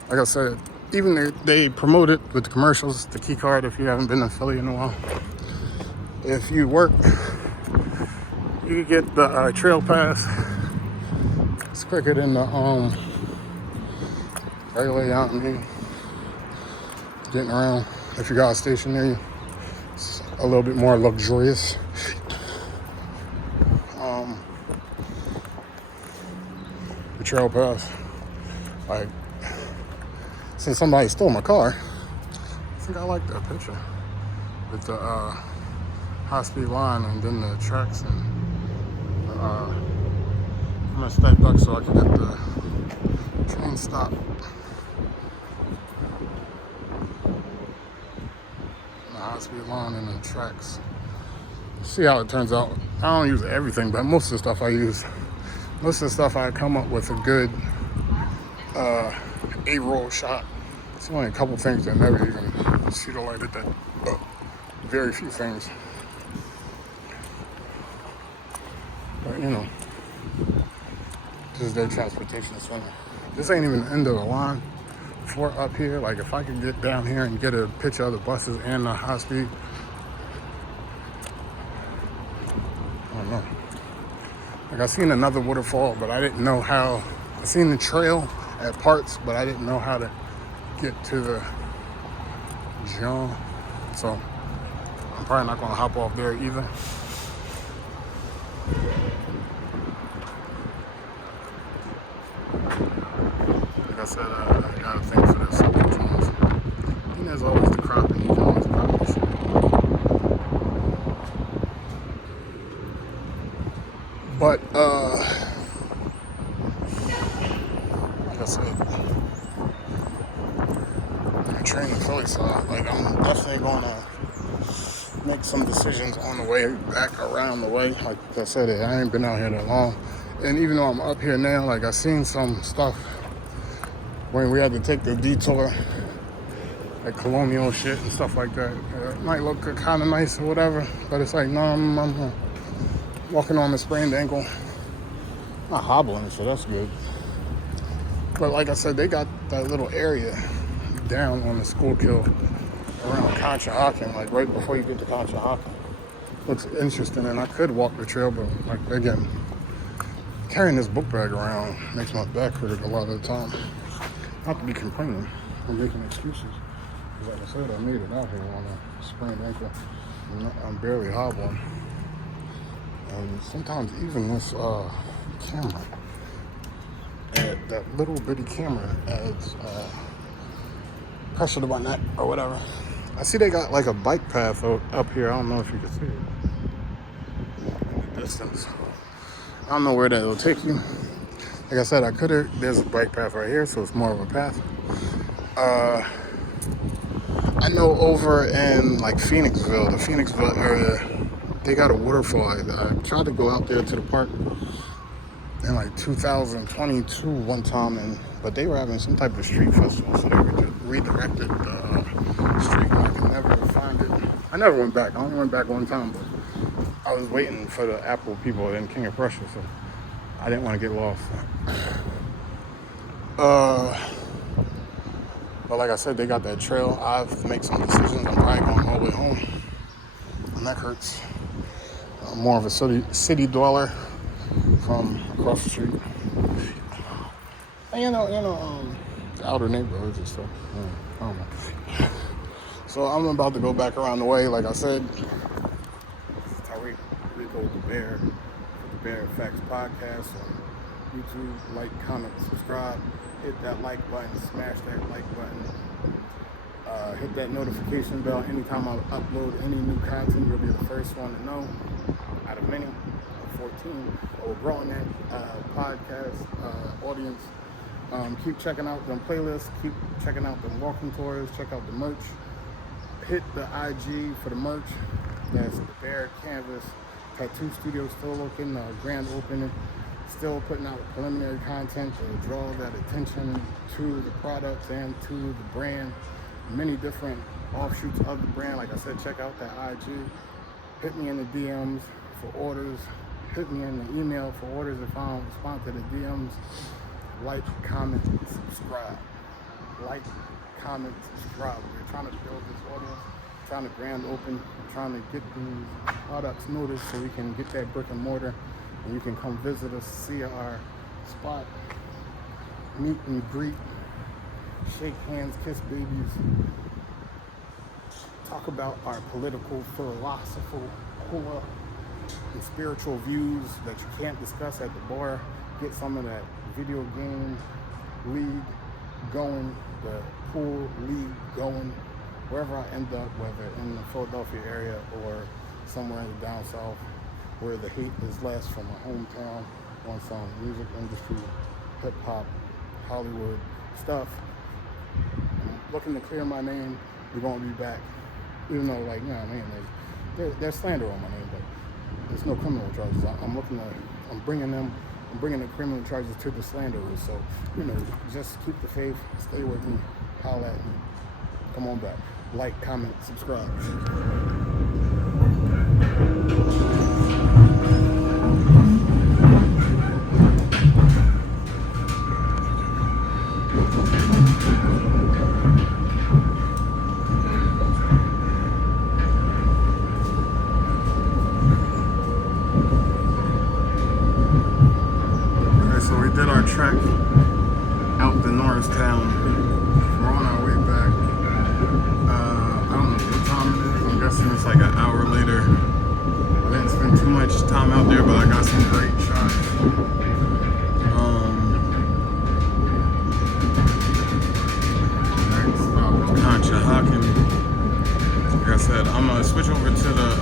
like I said, even they promote it with the commercials, the key card if you haven't been in Philly in a while. If you work, you get the trail pass. It's quicker than the regular out in here. Getting around. If you got a station near you, it's a little bit more luxurious. The trail pass, like, since somebody stole my car, I think I like that picture with the high-speed line and then the tracks and I'm gonna step back so I can get the train stop. The high-speed line and the tracks. See how it turns out. I don't use everything, but most of the stuff I use. Most of the stuff I come up with a good A-roll shot. It's only a couple things that never even see the light of that. Very few things. But you know, this is their transportation center. This ain't even the end of the line for up here. Like if I could get down here and get a picture of the buses and the high speed, I don't know. Like I seen another waterfall, but I didn't know how. I seen the trail at parts, but I didn't know how to get to the Jean. So I'm probably not gonna hop off there either. Like I said, I got a thing for this. And there's always the crop, and you can always crop this shit. But like I said, I'm training Philly, so like I'm definitely gonna make some decisions on the way back around the way. Like I said, I ain't been out here that long. And even though I'm up here now, like I seen some stuff when we had to take the detour, like colonial shit and stuff like that. It might look kind of nice or whatever, but it's like, no, I'm walking on a sprained ankle. Not hobbling, so that's good. But like I said, they got that little area down on the Schuylkill around Conshohocken, like right before you get to Conshohocken. Looks interesting, and I could walk the trail, but like again, carrying this book bag around makes my back hurt a lot of the time. Not to be complaining or making excuses. Because like I said, I made it out here on a sprained ankle. I'm barely hobbling. And sometimes even this camera, that little bitty camera adds pressure to my neck or whatever. I see they got like a bike path up here. I don't know if you can see it in the distance. I don't know where that will take you. Like I said, there's a bike path right here, so it's more of a path. I know over in like the Phoenixville area, they got a waterfall. I tried to go out there to the park in like 2022 one time, but they were having some type of street festival, so they redirected the street. I could never find it. I never went back. I only went back one time, but I was waiting for the Apple people in King of Prussia, so I didn't want to get lost. But like I said, they got that trail. I have to make some decisions. I'm probably going all the way home. My neck hurts. I'm more of a city dweller from across the street. And the outer neighborhoods and stuff. I don't know. So I'm about to go back around the way. Like I said, this is Tariq Rico DaBear for the Bear Effects Podcast on YouTube. Like, comment, subscribe. Hit that like button, smash that like button. Hit that notification bell. Anytime I upload any new content, you'll be the first one to know. Out of many, 14. We're growing that podcast audience. Keep checking out them playlists. Keep checking out them walking tours. Check out the merch. Hit the IG for the merch. That's the Bear Canvas Tattoo Studio, still open. Grand opening. Still putting out preliminary content to draw that attention to the products and to the brand. Many different offshoots of the brand. Like I said, check out that IG. Hit me in the DMs for orders. Hit me in the email for orders if I don't respond to the DMs. Like, comment, subscribe. Like, comment, subscribe. We're trying to build this audience. Trying to grand open. Trying to get these products noticed so we can get that brick and mortar. And you can come visit us, see our spot, meet and greet, shake hands, kiss babies, talk about our political, philosophical, and spiritual views that you can't discuss at the bar. Get some of that video game league going, the pool league going, wherever I end up, whether in the Philadelphia area or somewhere in the down south, where the hate is less from my hometown on some music industry, hip-hop, Hollywood stuff. I'm looking to clear my name. We're going to be back. Even though, like, there's slander on my name, but there's no criminal charges. I'm bringing the criminal charges to the slanderers. So, just keep the faith, stay with me, holla at me. Come on back. Like, comment, subscribe. Did our trek out to Norristown. We're on our way back. I don't know what time it is. I'm guessing it's like an hour later. I didn't spend too much time out there, but I got some great shots. Next stop is Conshohocken. Like I said, I'm gonna switch over to the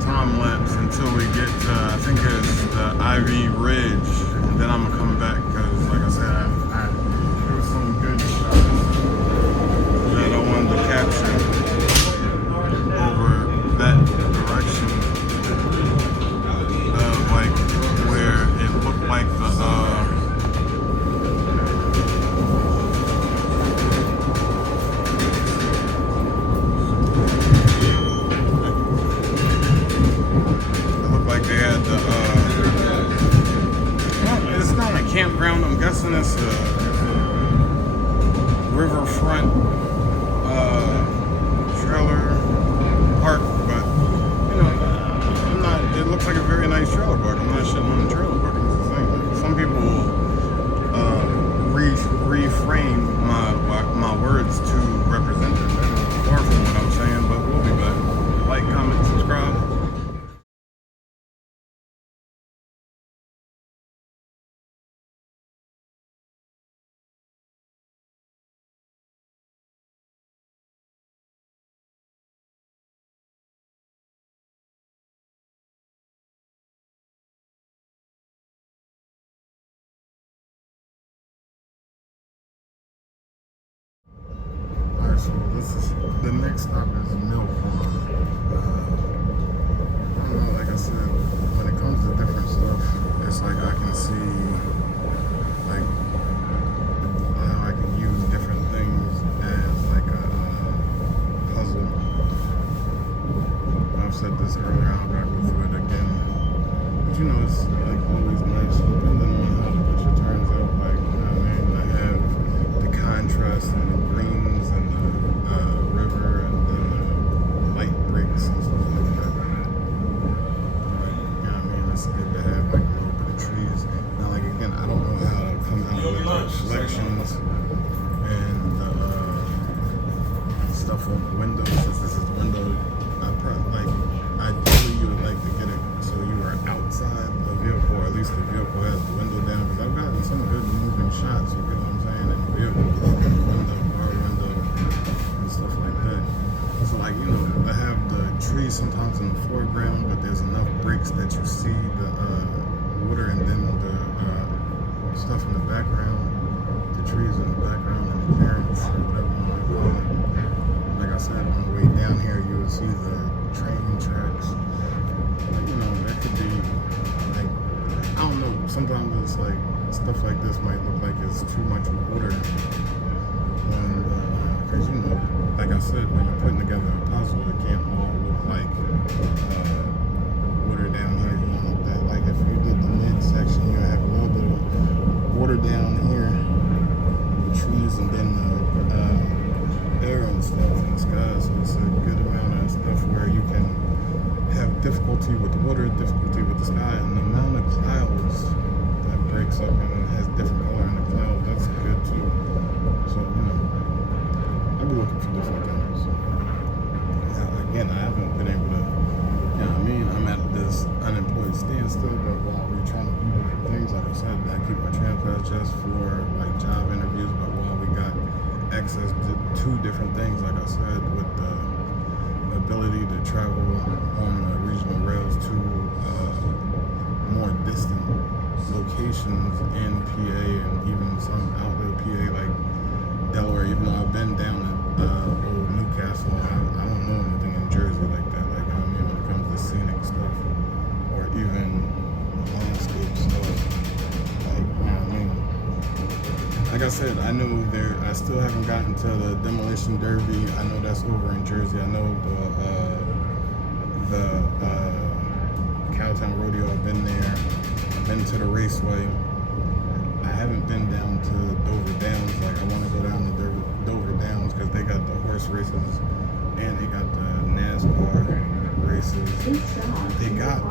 time lapse until we get to, I think it's the Ivy Ridge, and then I'm gonna come back because, like I said, there was some good shots that I wanted to capture over that direction of like where it looked like the it's not a campground. I'm guessing it's a riverfront trailer park, but I'm not. It looks like a very nice trailer park. I'm not shitting on the trailer park. It's the thing. Some people will reframe my words to represent it. Far from what I'm saying, but we'll be back. Like, comment, subscribe. this is the next stop is Mill Farm. I don't know, like I said, when it comes to different stuff, it's like I can see like how I can use different things as like a puzzle. I've said this earlier, I'll go through it again. But you know, it's like always nice depending on how the picture turns out. Like, you know what I mean? I have the contrast and the greens and the river and then the light bricks and stuff like that. But, you know what I mean? It's good to have like a little bit of trees. Now, like again, I don't know how to come out with the reflections and the stuff on the windows. Since this is the window, I probably like. Ideally, you would like to get it so you are outside the vehicle, or at least the vehicle has the window down. Because I've gotten some good moving shots. You get what I'm saying? In the vehicle, window, car window, and stuff like that. So, like, you know, I have the trees sometimes in the foreground, but there's enough bricks that you see the water, and then the stuff in the background, the trees in the background, and the clearance, or whatever you want to call it. Like I said, on the way down here, you will see the train tracks. Like, you know, that could be like, I don't know, sometimes it's like stuff like this might look like it's too much water. And because you know, like I said, when you're putting together a puzzle, it can't all look like water down here. You know, that like if you did the midsection, you have a little bit of water down here, the trees, and then the air and stuff in the sky. So it's a good amount of stuff where you can have difficulty with the water, difficulty with the sky, and the amount of clouds that breaks up and has different color in the cloud. That's good too. So, you know, I'll be looking for different things. Now, again, I haven't been able to, you know what I mean? I'm at this unemployed standstill, but while we're trying to do different things, like I said, I keep my transfer just for like job interviews, but while we got access to two different things, like I said, with the ability to travel on the regional rails to more distant locations in PA and even some out of PA, like Delaware. Even though I've been down at old Newcastle, I don't know anything in Jersey like that. Like, you know what I mean, when it comes to scenic stuff or even landscape stuff. Like, you know what I mean? Like I said, I know I still haven't gotten to the Demolition Derby. I know that's over in Jersey. I know the Cowtown Rodeo, I've been there. I've been to the Raceway. I haven't been down to Dover Downs. Like, I want to go down to Dover Downs because they got the horse races and they got the NASCAR races. They got,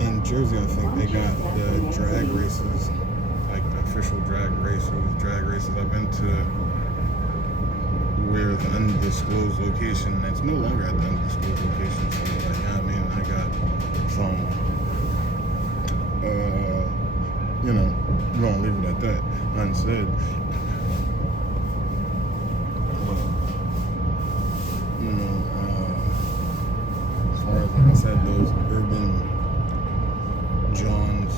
in Jersey, I think, they got the drag races. Like the official drag races. I've been to where the undisclosed location, it's no longer at the undisclosed location, so like, you know what I mean, I got some, you know, we're gonna leave it at that, unsaid. You know, as far as, like I said, those urban Johns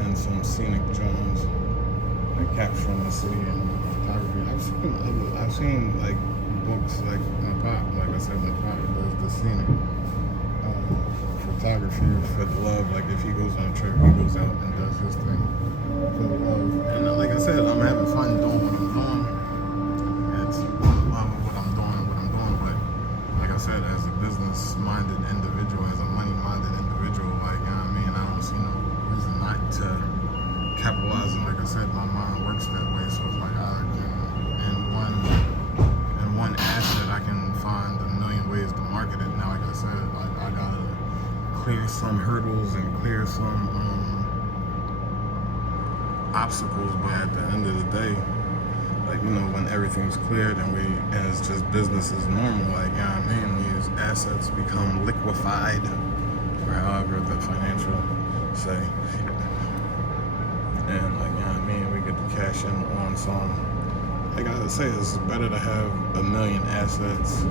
and some scenic Johns, like capturing the city and photography. I've seen like books like Pop, like I said, when Pop does the scenic photography for the love. Like if he goes on a trip, he goes out and does his thing for the love. And like I said, I'm having fun doing what I'm doing. It's love of what I'm doing. But like I said, as a business-minded individual, as a money-minded individual, like, you know what I mean, I don't see no reason not to capitalize. And like I said, my mind works that way. So it's like I can, in one asset, I can find a million ways to market it. Now, like I said, like I gotta clear some hurdles and clear some obstacles. But at the end of the day, like, you know, when everything's cleared and it's just business as normal, like, you know what I mean, these assets become liquefied, or however the financial say. And like, you know what I mean, we get to cash in on some. I gotta say, it's better to have a million assets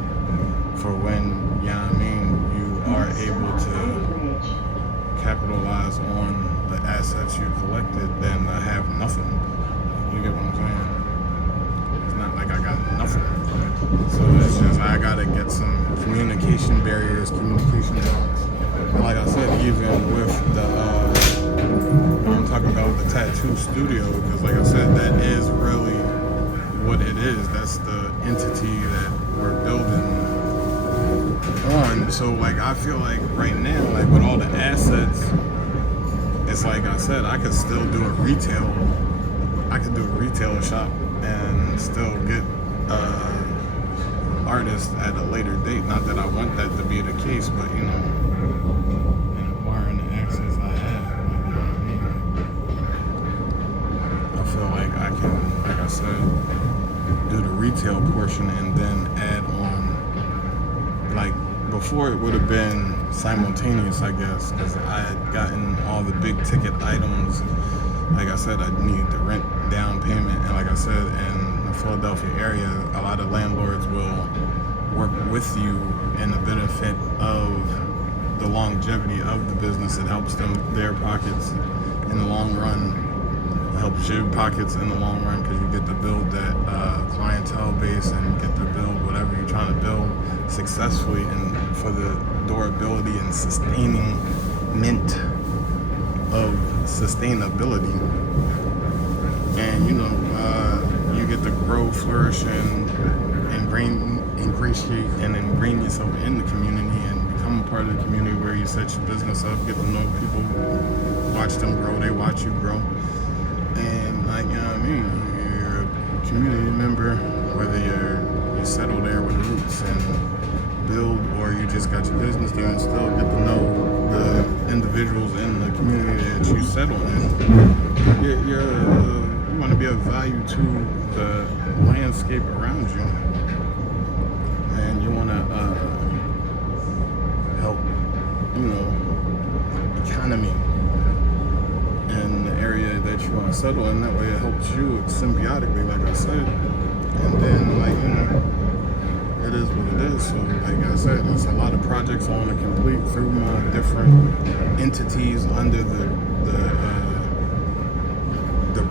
for when, you know what I mean, you are able to capitalize on the assets you collected than to have nothing. You get what I'm saying? It's not like I got nothing. So it's just, I to get some communication barriers, communication blocks. And like I said, even with the, I'm talking about the tattoo studio, because like I said, that is really what it is. That's the entity that we're building on. So like I feel like right now, like with all the assets, it's like I said, I could still do a retail shop and still get artists at a later date. Not that I want that to be the case, but you know, and acquiring the access I have, like, you know what I mean? I feel like I can, like I said, do the retail portion and then add on. Like before, it would have been simultaneous, I guess, because I had gotten all the big ticket items. Like I said, I need the rent down payment, and like I said, in the Philadelphia area, a lot of landlords will work with you in the benefit of the longevity of the business. It helps them, their pockets in the long run. It helps your pockets in the long run because you get to build that clientele base and get to build whatever you're trying to build successfully, and for the durability and sustaining mint of sustainability. And you know, you get to grow, flourish, and ingratiate and ingrain yourself in the community and become a part of the community where you set your business up, get to know people, watch them grow, they watch you grow. And like, you know what I mean, you're a community member, whether you settle there with roots and build, or you just got your business there and still get to know the individuals in the community that you settle in. You want to be of value to the landscape around you, and you want to help, you know, economy in the area that you want to settle in. That way it helps you symbiotically, like I said. And then, like, you know, it is what it is. So like I said, there's a lot of projects I want to complete through my different entities under the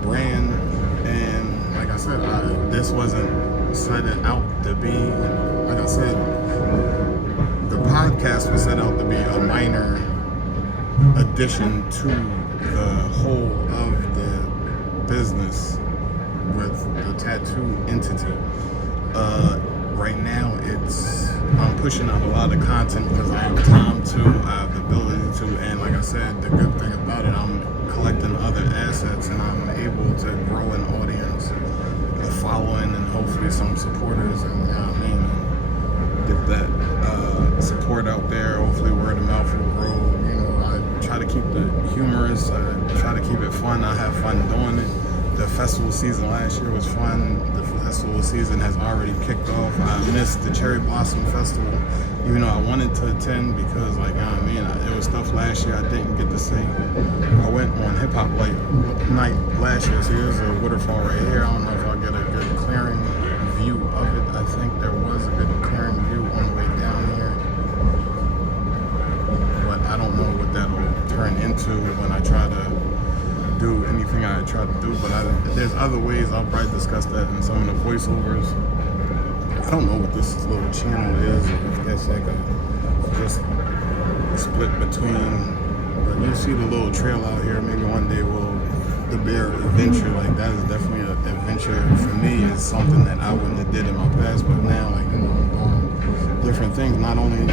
brand. And like I said, this wasn't set out to be, like I said, the podcast was set out to be a minor addition to the whole of the business with the tattoo entity. Right now, I'm pushing out a lot of content because I have time to, I have the ability to, and like I said, the good thing about it, I'm collecting other assets and I'm able to grow an audience, a following, and hopefully some supporters, and you know what I mean, get that support out there. Hopefully word of mouth will grow. You know, I try to keep it humorous, I try to keep it fun. I have fun doing it. The festival season last year was fun. The festival season has already kicked off. I missed the Cherry Blossom Festival, even though I wanted to attend because, like, I mean, it was stuff last year I didn't get to see. I went on Hip Hop Night last year, so here's a waterfall right here. I don't know if I'll get a good clearing view of it. I think there was a good clearing view on the way down here, but I don't know what that'll turn into when I try to do anything I try to do. But there's other ways. I'll probably discuss that in some of the voiceovers. I don't know what this little channel is, if that's like a just split between, but you see the little trail out here. Maybe one day we'll DaBear adventure. Like, that is definitely an adventure for me. It's something that I wouldn't have did in my past, but now, like, you know, I'm doing different things. Not only,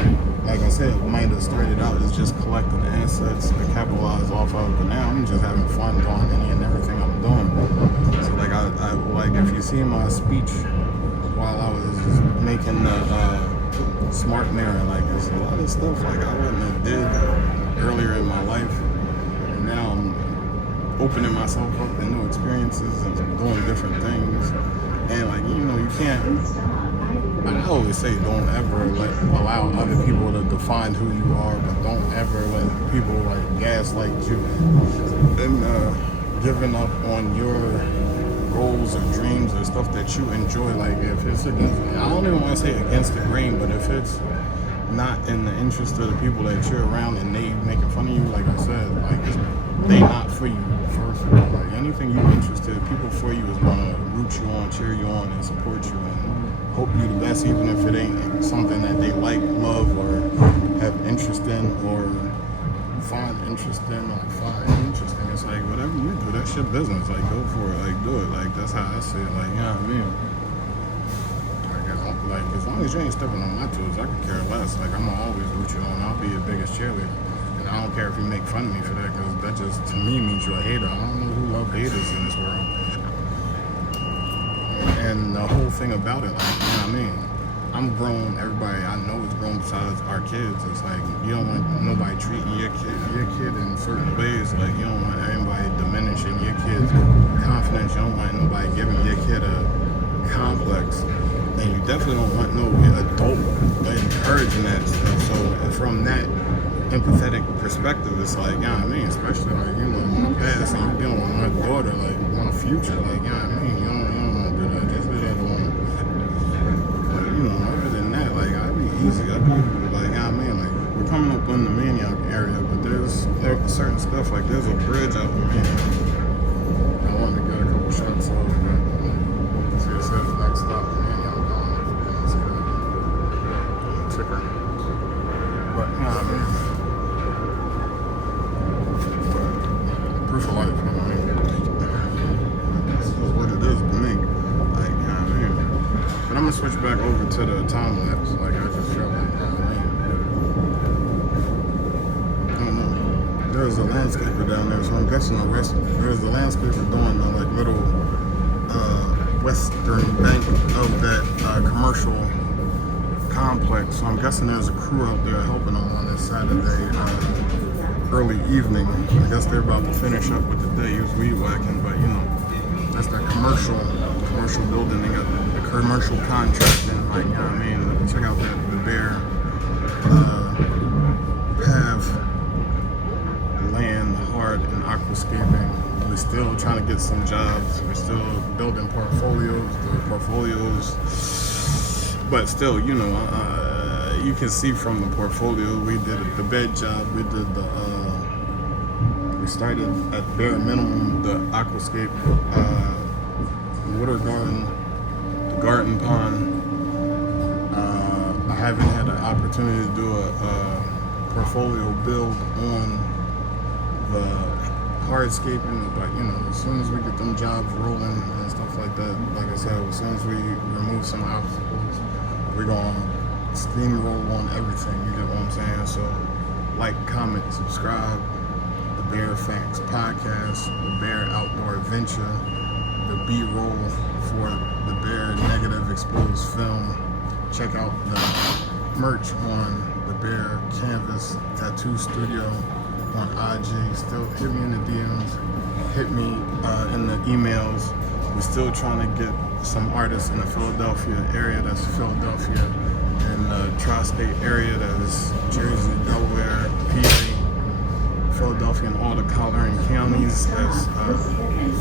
like I said, might have started out as just collecting assets to capitalize off of, but now I'm just having fun doing any and everything I'm doing. So like I like, if you see my speech while I was making the smart mirror, like, there's a lot of stuff like I wouldn't have did earlier in my life, and now I'm opening myself up to new experiences and doing different things. And like, you know, you can't, I always say, don't ever allow other people to define who you are, but don't ever let people like gaslight you and giving up on your goals or dreams or stuff that you enjoy. Like, if it's against, I don't even want to say against the grain, but if it's not in the interest of the people that you're around and they making fun of you, like I said, like, they not for you first. Like, anything you're interested in, people for you is gonna root you on, cheer you on, and support you and hope you the best. class, even if it ain't something that they like, love, or have interest in, or find interesting, or find interesting. It's like, whatever you do, that's your business. Like, go for it. Like, do it. Like, that's how I see it. Like, you know what I mean? Like, as long as you ain't stepping on my toes, I could care less. Like, I'm gonna always root you on. I'll be your biggest cheerleader. And I don't care if you make fun of me for that, because that just, to me, means you're a hater. I don't know who love haters in this world. And the whole thing about it, like, you know what I mean? I'm grown, everybody I know is grown besides our kids. It's like, you don't want nobody treating your kid in certain ways. Like, you don't want anybody diminishing your kid's confidence. You don't want nobody giving your kid a complex. And you definitely don't want no adult encouraging that stuff. So from that empathetic perspective, it's like, you know what I mean? Especially like, you know, in the past, and you dealing with my daughter, like, on a future, like, you know what I mean? You don't want to do that. Just do that alone. But, you know, other than that, like, I'd be easy. I'd be, like, you know what I mean? Like, we're coming up on the Maniac area, but there's certain stuff, like, there's a bridge out in Maniac. I wanted to get a couple shots of it, but see, it says next stop, Maniac. Ticker. But, you know what I mean? Proof of life, you know what I mean? This is what it is to me. Like, you know what I mean? But I'm gonna switch back over to the time lapse. Like, I just feel like, you know what I mean? I don't know. There's a landscaper down there, so I'm guessing there's a landscaper doing the, like, little western bank of that commercial complex. So I'm guessing there's a crew out there helping them on this Saturday early evening. I guess they're about to finish up with the day. He was weed whacking, but you know, that's that commercial building. They got the commercial contracting. Like, you know what I mean? Check out that DaBear have land hard and aquascaping. We're still trying to get some jobs. We're still building portfolios. But still, you know, you can see from the portfolio, we did the bed job, we did we started at bare minimum the aquascape, water garden, the garden pond. I haven't had an opportunity to do a portfolio build on the hardscaping, but you know, as soon as we get them jobs rolling and stuff like that, like I said, as soon as we remove some obstacles, we're gonna steamroll on everything. You get what I'm saying? So, like, comment, subscribe. The Bear Facts Podcast, the Bear Outdoor Adventure, the B-roll for the Bear Negative Exposed Film. Check out the merch on the Bear Canvas Tattoo Studio on IG. Still hit me in the DMs, hit me in the emails. We're still trying to get some artists in the Philadelphia area. That's Philadelphia and the tri-state area. That is Jersey, Delaware, PA, Philadelphia, and all the coloring counties. That's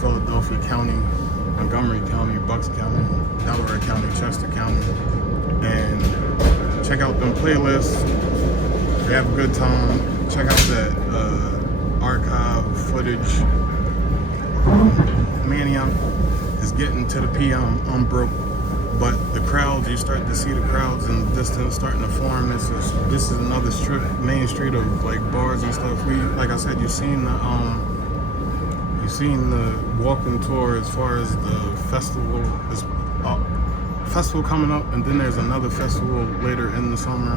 Philadelphia County, Montgomery County, Bucks County, Delaware County, Chester County. And check out them playlists. We have a good time. Check out that archive footage. Maniac is getting to the PM. I'm broke, but the crowds, you start to see the crowds in the distance starting to form. This is another strip, main street of like bars and stuff. We, like I said, you've seen the walking tour as far as the festival. This festival coming up, and then there's another festival later in the summer.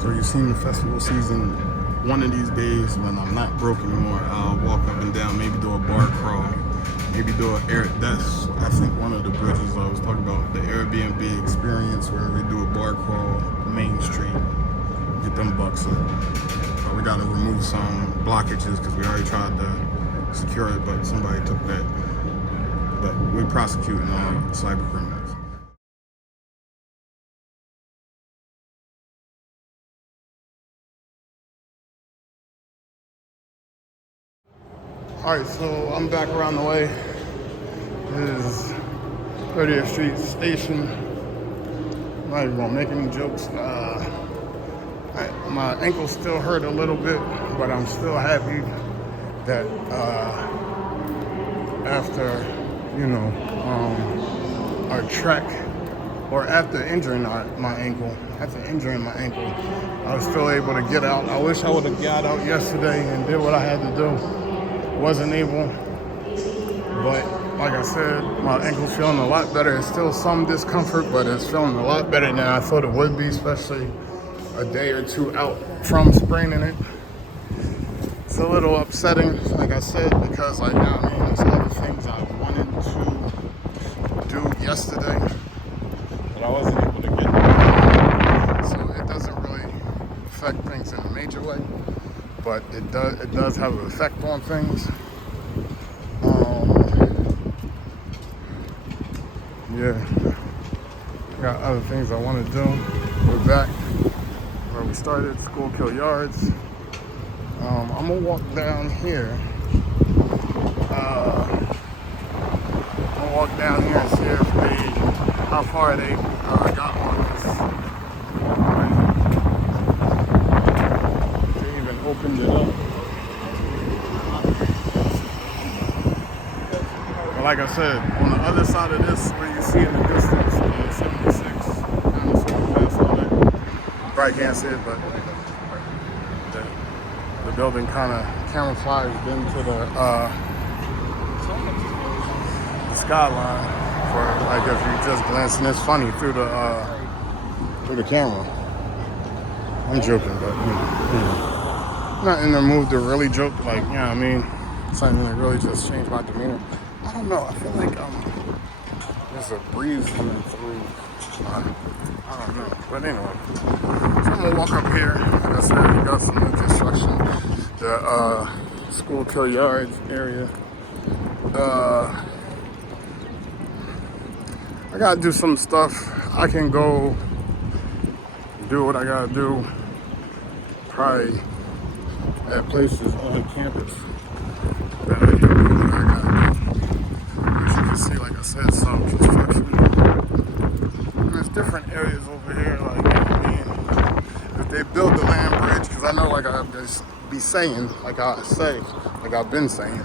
So you've seen the festival season. One of these days, when I'm not broke anymore, I'll walk up and down, maybe do a bar crawl, maybe do a that's I think one of the bridges I was talking about, the Airbnb experience, where we do a bar crawl, Main Street, get them bucks up. But we gotta remove some blockages because we already tried to secure it, but somebody took that. But we're prosecuting all cyber criminals. Alright, so I'm back around the way. This is 30th Street Station. I'm not even gonna make any jokes. My ankle still hurt a little bit, but I'm still happy that after, you know, our trek or after injuring my ankle, I was still able to get out. I wish I would have got out yesterday and did what I had to do. Wasn't able, but like I said, my ankle's feeling a lot better. It's still some discomfort, but it's feeling a lot better than I thought it would be, especially a day or two out from spraining it. It's a little upsetting, like I said, because like now, I mean, there's other things I wanted to do yesterday that I wasn't able to get done. So it doesn't really affect things in a major way, but it does have an effect on things. Yeah, got other things I want to do. We're back where we started, Schuylkill Yards. I'm gonna walk down here. I'll walk down here and see if how far they got on this. They even opened it up. But like I said, on the other side of this, where you see in the distance, 76, kind of sort of past all that. Probably can't see it, but the building kind of camouflaged into the skyline for like if you just glancing. It's funny through the camera. I'm joking, but I'm not in the mood to really joke. Like, you know what I mean? Something that really just changed my demeanor. I don't know. I feel like there's a breeze coming through. I don't know. But anyway, so I'm gonna walk up here. Like I said, we got some new construction. The Schuylkill Yards area. I gotta do some stuff. I can go do what I gotta do. Probably at places on campus. That I can do what I gotta do. As you can see, like I said, some construction. There's different areas over here, like, you know what I mean? If they build the land bridge, because I know, like I've been saying,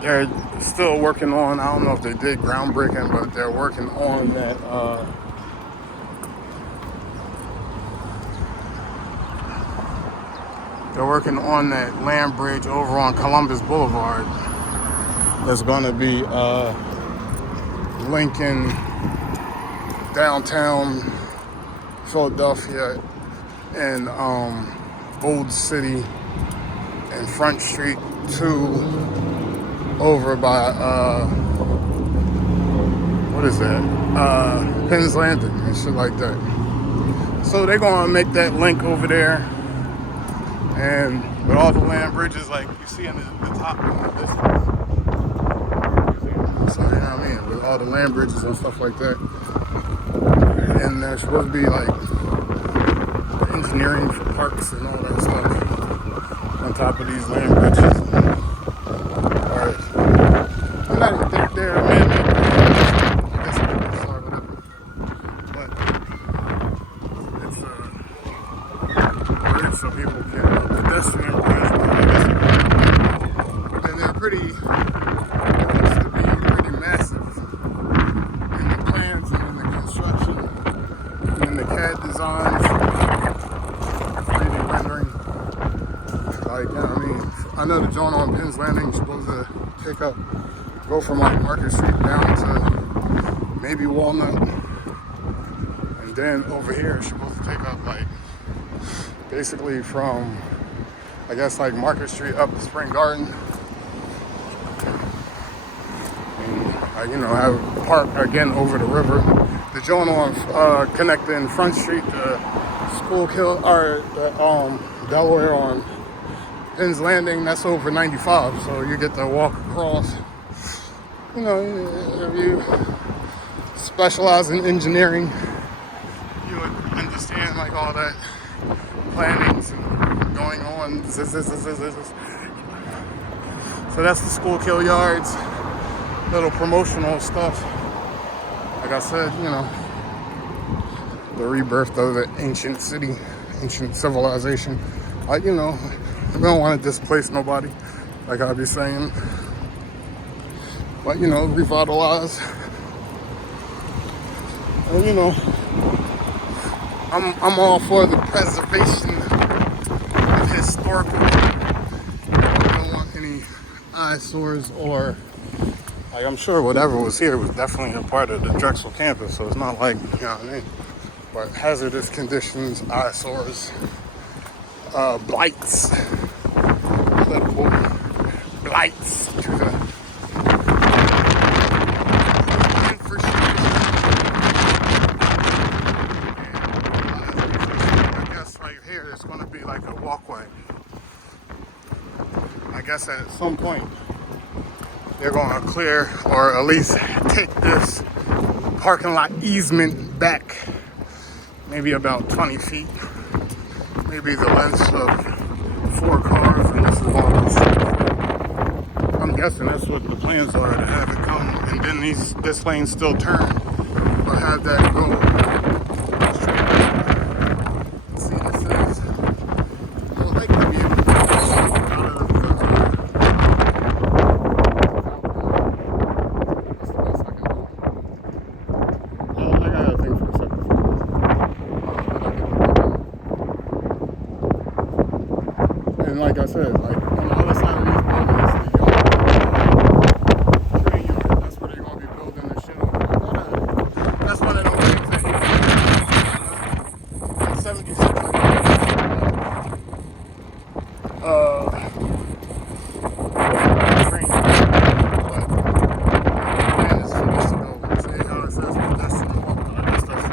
they're still working on, I don't know if they did groundbreaking, but they're working on that, land bridge over on Columbus Boulevard. That's going to be linking downtown Philadelphia and Old City and Front Street to over by what is that? Penn's Landing and shit like that. So they're gonna make that link over there, and with all the land bridges like you see in the top in the distance. So you know what I mean? With all the land bridges and stuff like that. And there's supposed to be like engineering for parks and all that stuff on top of these land bridges. Alright. I'm not even think they're man-made. I guess it's or whatever. But it's bridge so people can pedestrian bridge, but I guess and they're pretty massive in the plans and in the construction and in the CAD designs, 3D rendering. Like, you know what I mean? I know the joint on Penn's Landing is supposed to go from like Market Street down to maybe Walnut. And then over here it's supposed to take up like basically from, I guess, like Market Street up to Spring Garden. You know, have a park again over the river. The joint on connecting Front Street to Schuylkill or Delaware on Penn's Landing, that's over 95, so you get to walk across. You know, if you specialize in engineering, you would understand like all that plannings and going on. So that's the Schuylkill Yards. Little promotional stuff. Like I said, you know, the rebirth of the ancient city, ancient civilization. Like, you know, we don't want to displace nobody, like I be saying. but you know, revitalize. And you know, I'm all for the preservation of historical. I don't want any eyesores or, like, I'm sure whatever was here was definitely a part of the Drexel campus, so it's not like, you know what I mean? But hazardous conditions, eyesores, blights, political blights to the infrastructure. I guess right here there's going to be like a walkway. I guess at some point they're going to clear or at least take this parking lot easement back maybe about 20 feet, maybe the length of 4 cars, and this is going to be straight. I'm guessing that's what the plans are, to have it come and then this lane still turn, or have that go straight. See, this is more likely to be able to get this out of the like I said, like on the other side of these buildings, the train yard, that's where they're going to be building this shit on. That's one of those things that 76 train yard, but the plan is for this to go, see how it says pedestrian walkway, I guess that's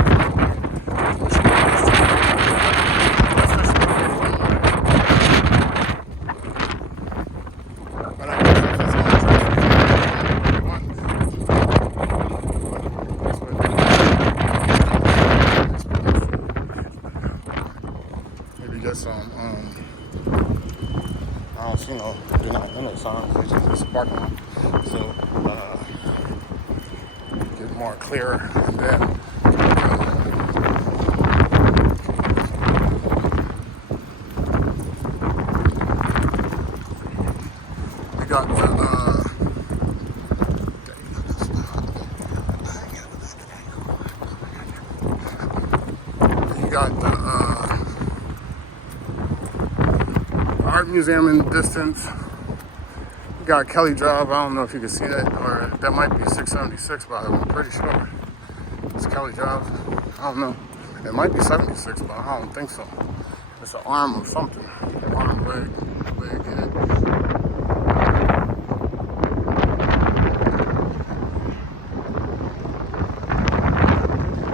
some, I don't see no, they're not in the signs, they just a parking lot. So, get more clearer, and then, we got the art museum in the distance. You got Kelly Drive. I don't know if you can see that, or that might be 676, but I'm pretty sure it's Kelly Drive. I don't know. It might be 76, but I don't think so. It's an arm of something. Arm, leg, yeah.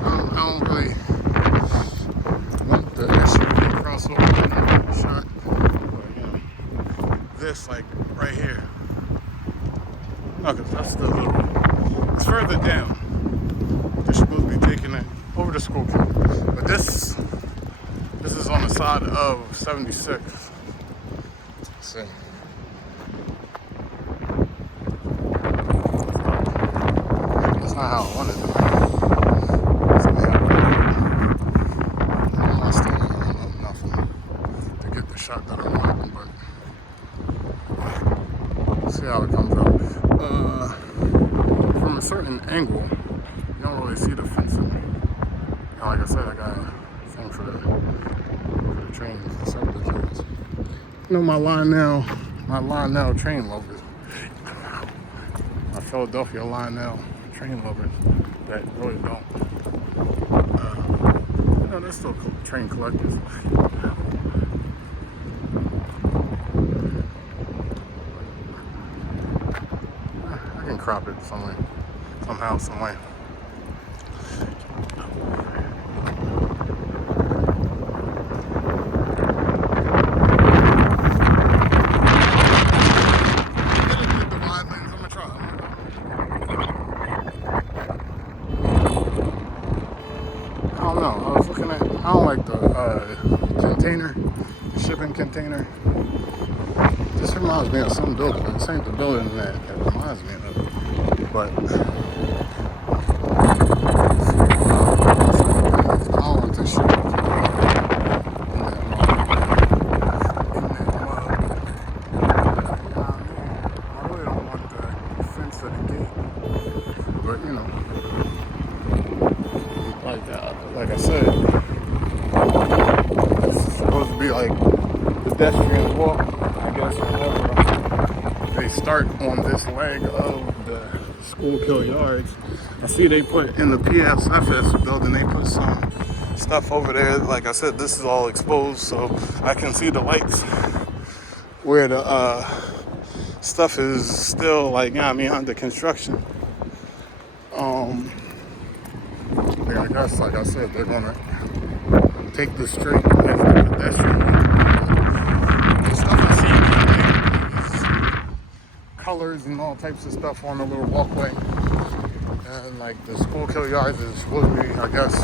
I don't really want the SUV crossover shot. This, like right here. No, because that's the little, it's further down. They're supposed to be taking it over the school. But this is on the side of 76. Let's see. That's not how I wanted it. That's not how I'm not standing on nothing to get the shot that I want, but see how it comes out. From a certain angle, you don't really see the fencing. You know, like I said, I got a thing for the trains, the subway trains. You know, my line now train lovers, my Philadelphia line now train lovers that really don't. You know, they're still train collectors. Crop it somewhere, somehow, some way. I don't know. I was looking at. I don't like the container, the shipping container. This reminds me of some building. This ain't the building that it reminds me of. But I don't want this shit in that mud. I really don't want the fence of the gate but you know, like I said, this is supposed to be like pedestrian walk, I guess, whenever they start on this leg of the Schuylkill Yards. I see they put in the PSFS building, they put some stuff over there. Like I said, this is all exposed, so I can see the lights where the stuff is still, like, under construction. I guess, like I said, they're gonna take the street as the pedestrian walk. The stuff I see, like, colors and all types of stuff on the little walkway. And like the Schuylkill Yards is supposed to be, I guess,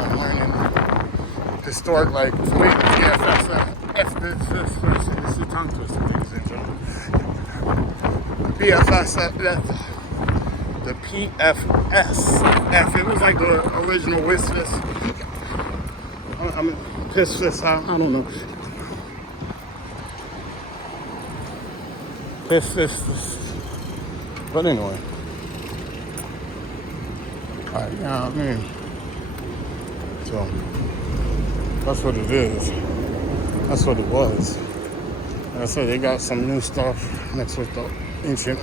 I'm learning historic, like, to me, the PFS, this is tongue twister, ladies and gentlemen. The PFS, the PFS, it was like the original Wiss Fist. I mean, Piss Fist, I don't know. Piss Fist, but anyway. Yeah, I mean, so that's what it is. That's what it was. Like I said, they got some new stuff next with the ancient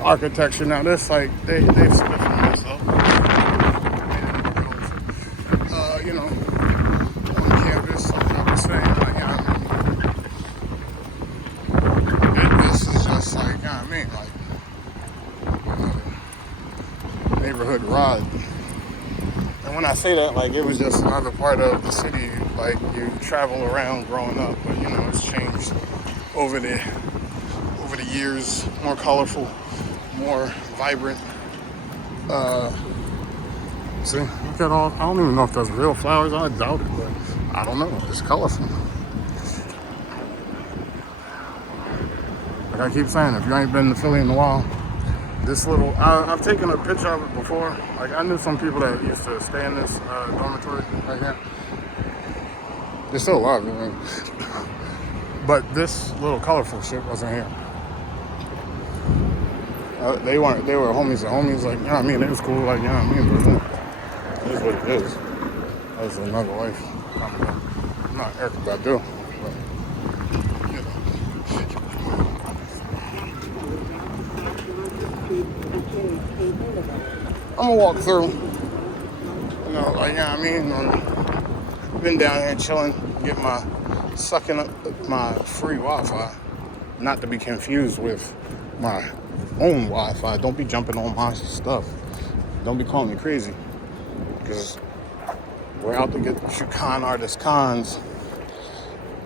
architecture. Now this, like, they've split from this up. You know, on campus, like I was saying, like, this is just like, you know what I mean, like, neighborhood ride. And when I say that, like, it was just another part of the city, like, you travel around growing up, but, you know, it's changed over the years, more colorful, more vibrant. See, look at all, I don't even know if that's real flowers, I doubt it, but I don't know, it's colorful. Like I keep saying, if you ain't been to Philly in a while, this little, I've taken a picture of it before. Like, I knew some people that used to stay in this dormitory right here. They're still alive, I mean. But this little colorful shit wasn't here. They were homies and homies, like, you know what I mean? It was cool, like, you know what I mean? But it is what it is. That was another life. I'm not Erica Badu, but, you know. I'm gonna walk through, you know, like, you know what I mean? I've been down here chilling, sucking up my free Wi-Fi, not to be confused with my own Wi-Fi. Don't be jumping on my stuff. Don't be calling me crazy, because we're out to get you con artist cons.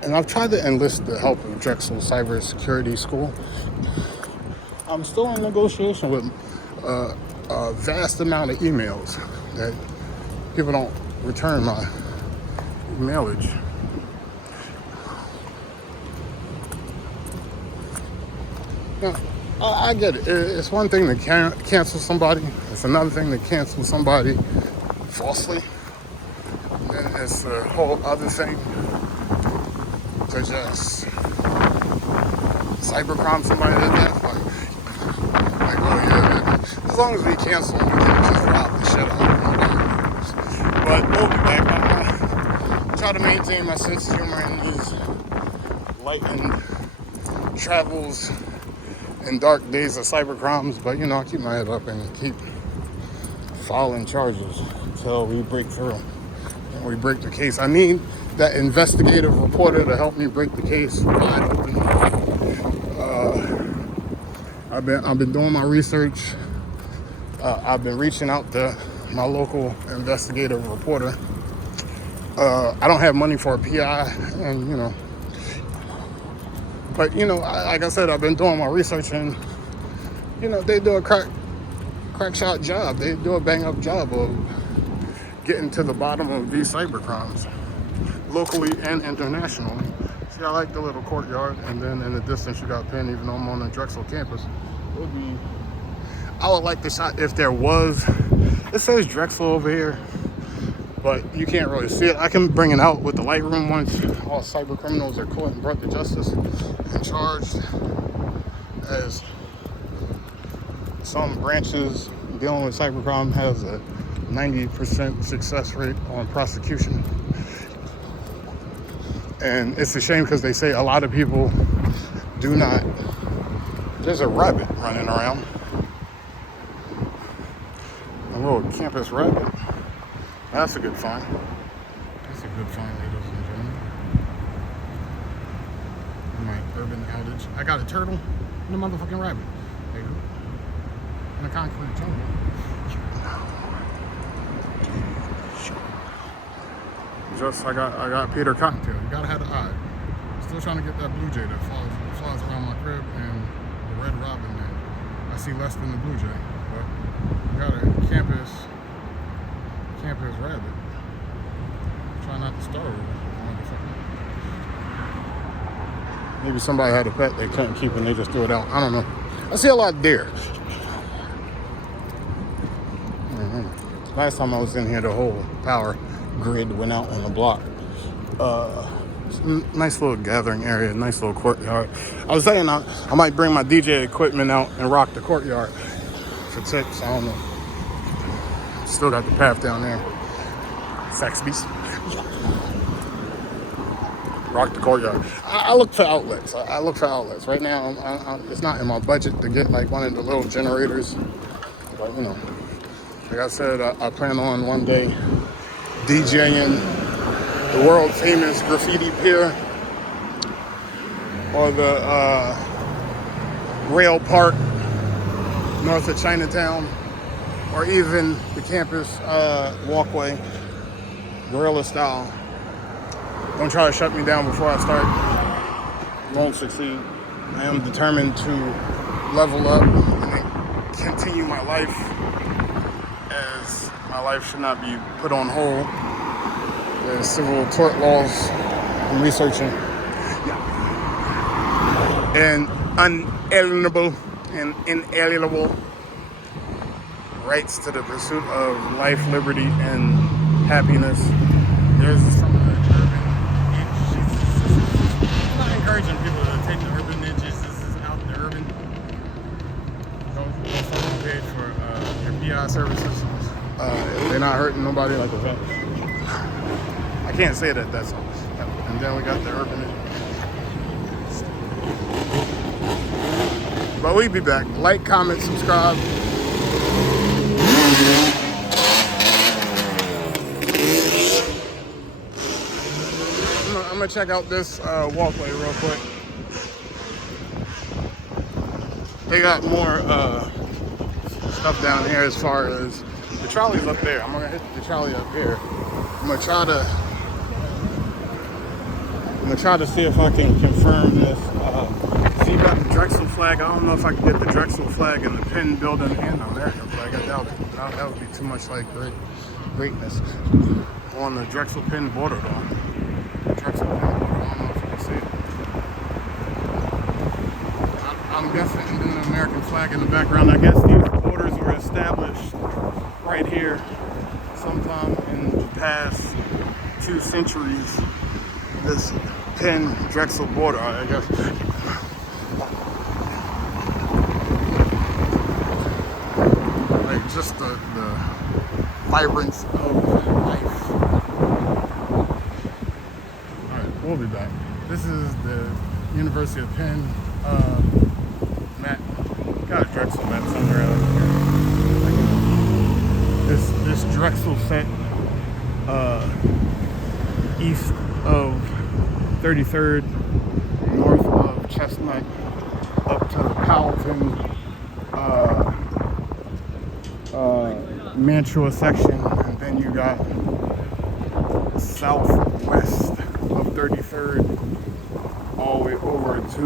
And I've tried to enlist the help of Drexel Cybersecurity School. I'm still in negotiation with a vast amount of emails that people don't return my mailage. Now, I get it. It's one thing to cancel somebody. It's another thing to cancel somebody falsely. And then it's a whole other thing to just cybercrime somebody to death. Like, oh yeah, as long as we cancel them, we can just rob the shit out of them. But we'll be back. I try to maintain my sense of humor in these lightened travels in dark days of cybercrimes, but, you know, I keep my head up and keep filing charges until we break through and we break the case. I need that investigative reporter to help me break the case wide open. I've been doing my research. I've been reaching out to my local investigative reporter. I don't have money for a PI, and, you know, but, you know, like I said, I've been doing my research, and, you know, they do a crack shot job. They do a bang up job of getting to the bottom of these cyber crimes, locally and internationally. See, I like the little courtyard, and then in the distance you got Penn, even though I'm on the Drexel campus. I would like the shot if there was. It says Drexel over here, but you can't really see it. I can bring it out with the Lightroom once all cyber criminals are caught and brought to justice and charged as some branches dealing with cybercrime has a 90% success rate on prosecution. And it's a shame because they say a lot of people do not. There's a rabbit running around. A little campus rabbit. That's a good find. That's a good find, ladies and gentlemen. My urban outage. I got a turtle and a motherfucking rabbit. In a concrete jungle. Just I got Peter Cottontail. You gotta have the eye. Still trying to get that blue jay that flies around my crib, and the red robin. And I see less than the blue jay, but we got a campus rabbit. Try not to starve, motherfucker. Maybe somebody had a pet they couldn't keep and they just threw it out. I don't know. I see a lot of deer. Last time I was in here, the whole power grid went out on the block. Nice little gathering area, nice little courtyard. I was saying I might bring my DJ equipment out and rock the courtyard for tips. I don't know. Still got the path down there. Saxby's. Rock the courtyard. I look for outlets. I look for outlets. Right now, it's not in my budget to get like one of the little generators. But, you know, like I said, I plan on one day DJing the world famous graffiti pier or the rail park north of Chinatown, or even the campus walkway, guerrilla style. Don't try to shut me down before I start. You won't succeed. I am determined to level up and continue my life, as my life should not be put on hold. There's civil tort laws I'm researching. And unalienable and inalienable rights to the pursuit of life, liberty, and happiness. There's some of the urban niches. I'm not encouraging people to take the urban niches out in the urban. Don't pay for your PI services. They're not hurting nobody like a vet. I can't say that, that's all. And then we got the urban. But we'll be back. Like, comment, subscribe. I'm gonna check out this walkway real quick. They got more stuff down here as far as the trolley's up there. I'm gonna hit the trolley up here. I'm gonna try to see if I can confirm this. See, you got the Drexel flag. I don't know if I can get the Drexel flag in the Penn building and the American flag. I doubt it. That would be too much like greatness. On the Drexel Penn border, though. Drexel Penn border. I don't know if you can see it. I'm guessing the American flag in the background. I guess these borders were established right here sometime in the past 2 centuries. This Penn Drexel border, I guess. Like just the vibrance of life. Alright, we'll be back. This is the University of Penn map. Got a Drexel map somewhere out here. This Drexel set east of 33rd, north of Chestnut, up to the Powelton, Mantua section, and then you got southwest of 33rd, all the way over to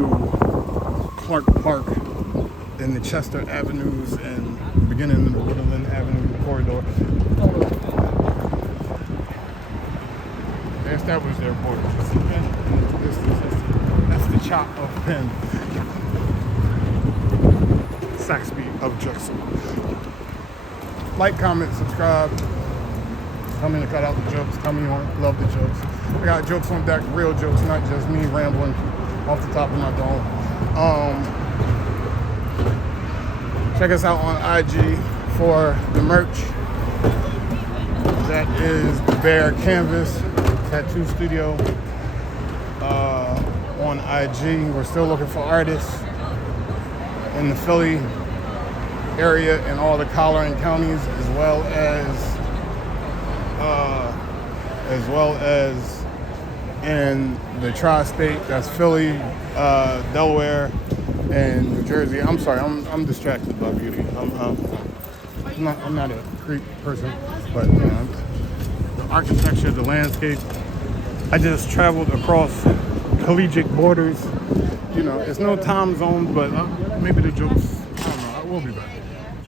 Clark Park, then the Chester Avenues, and beginning of the Woodland Avenue corridor. They established their border. That's the chop of Penn. Saxby of Drexel. Like, comment, subscribe. Tell me to cut out the jokes. Tell me you love the jokes. I got jokes on deck, real jokes, not just me rambling off the top of my dome. Check us out on IG for the merch. That is DaBear Canvas Tattoo Studio on IG. We're still looking for artists in the Philly area and all the Collier counties, as well as in the tri-state. That's Philly, Delaware, and New Jersey. I'm sorry, I'm distracted by beauty. I'm not a creep person, but you know, the architecture, the landscape. I just traveled across collegiate borders. You know, it's no time zone, but maybe the jokes. I don't know. I will be back.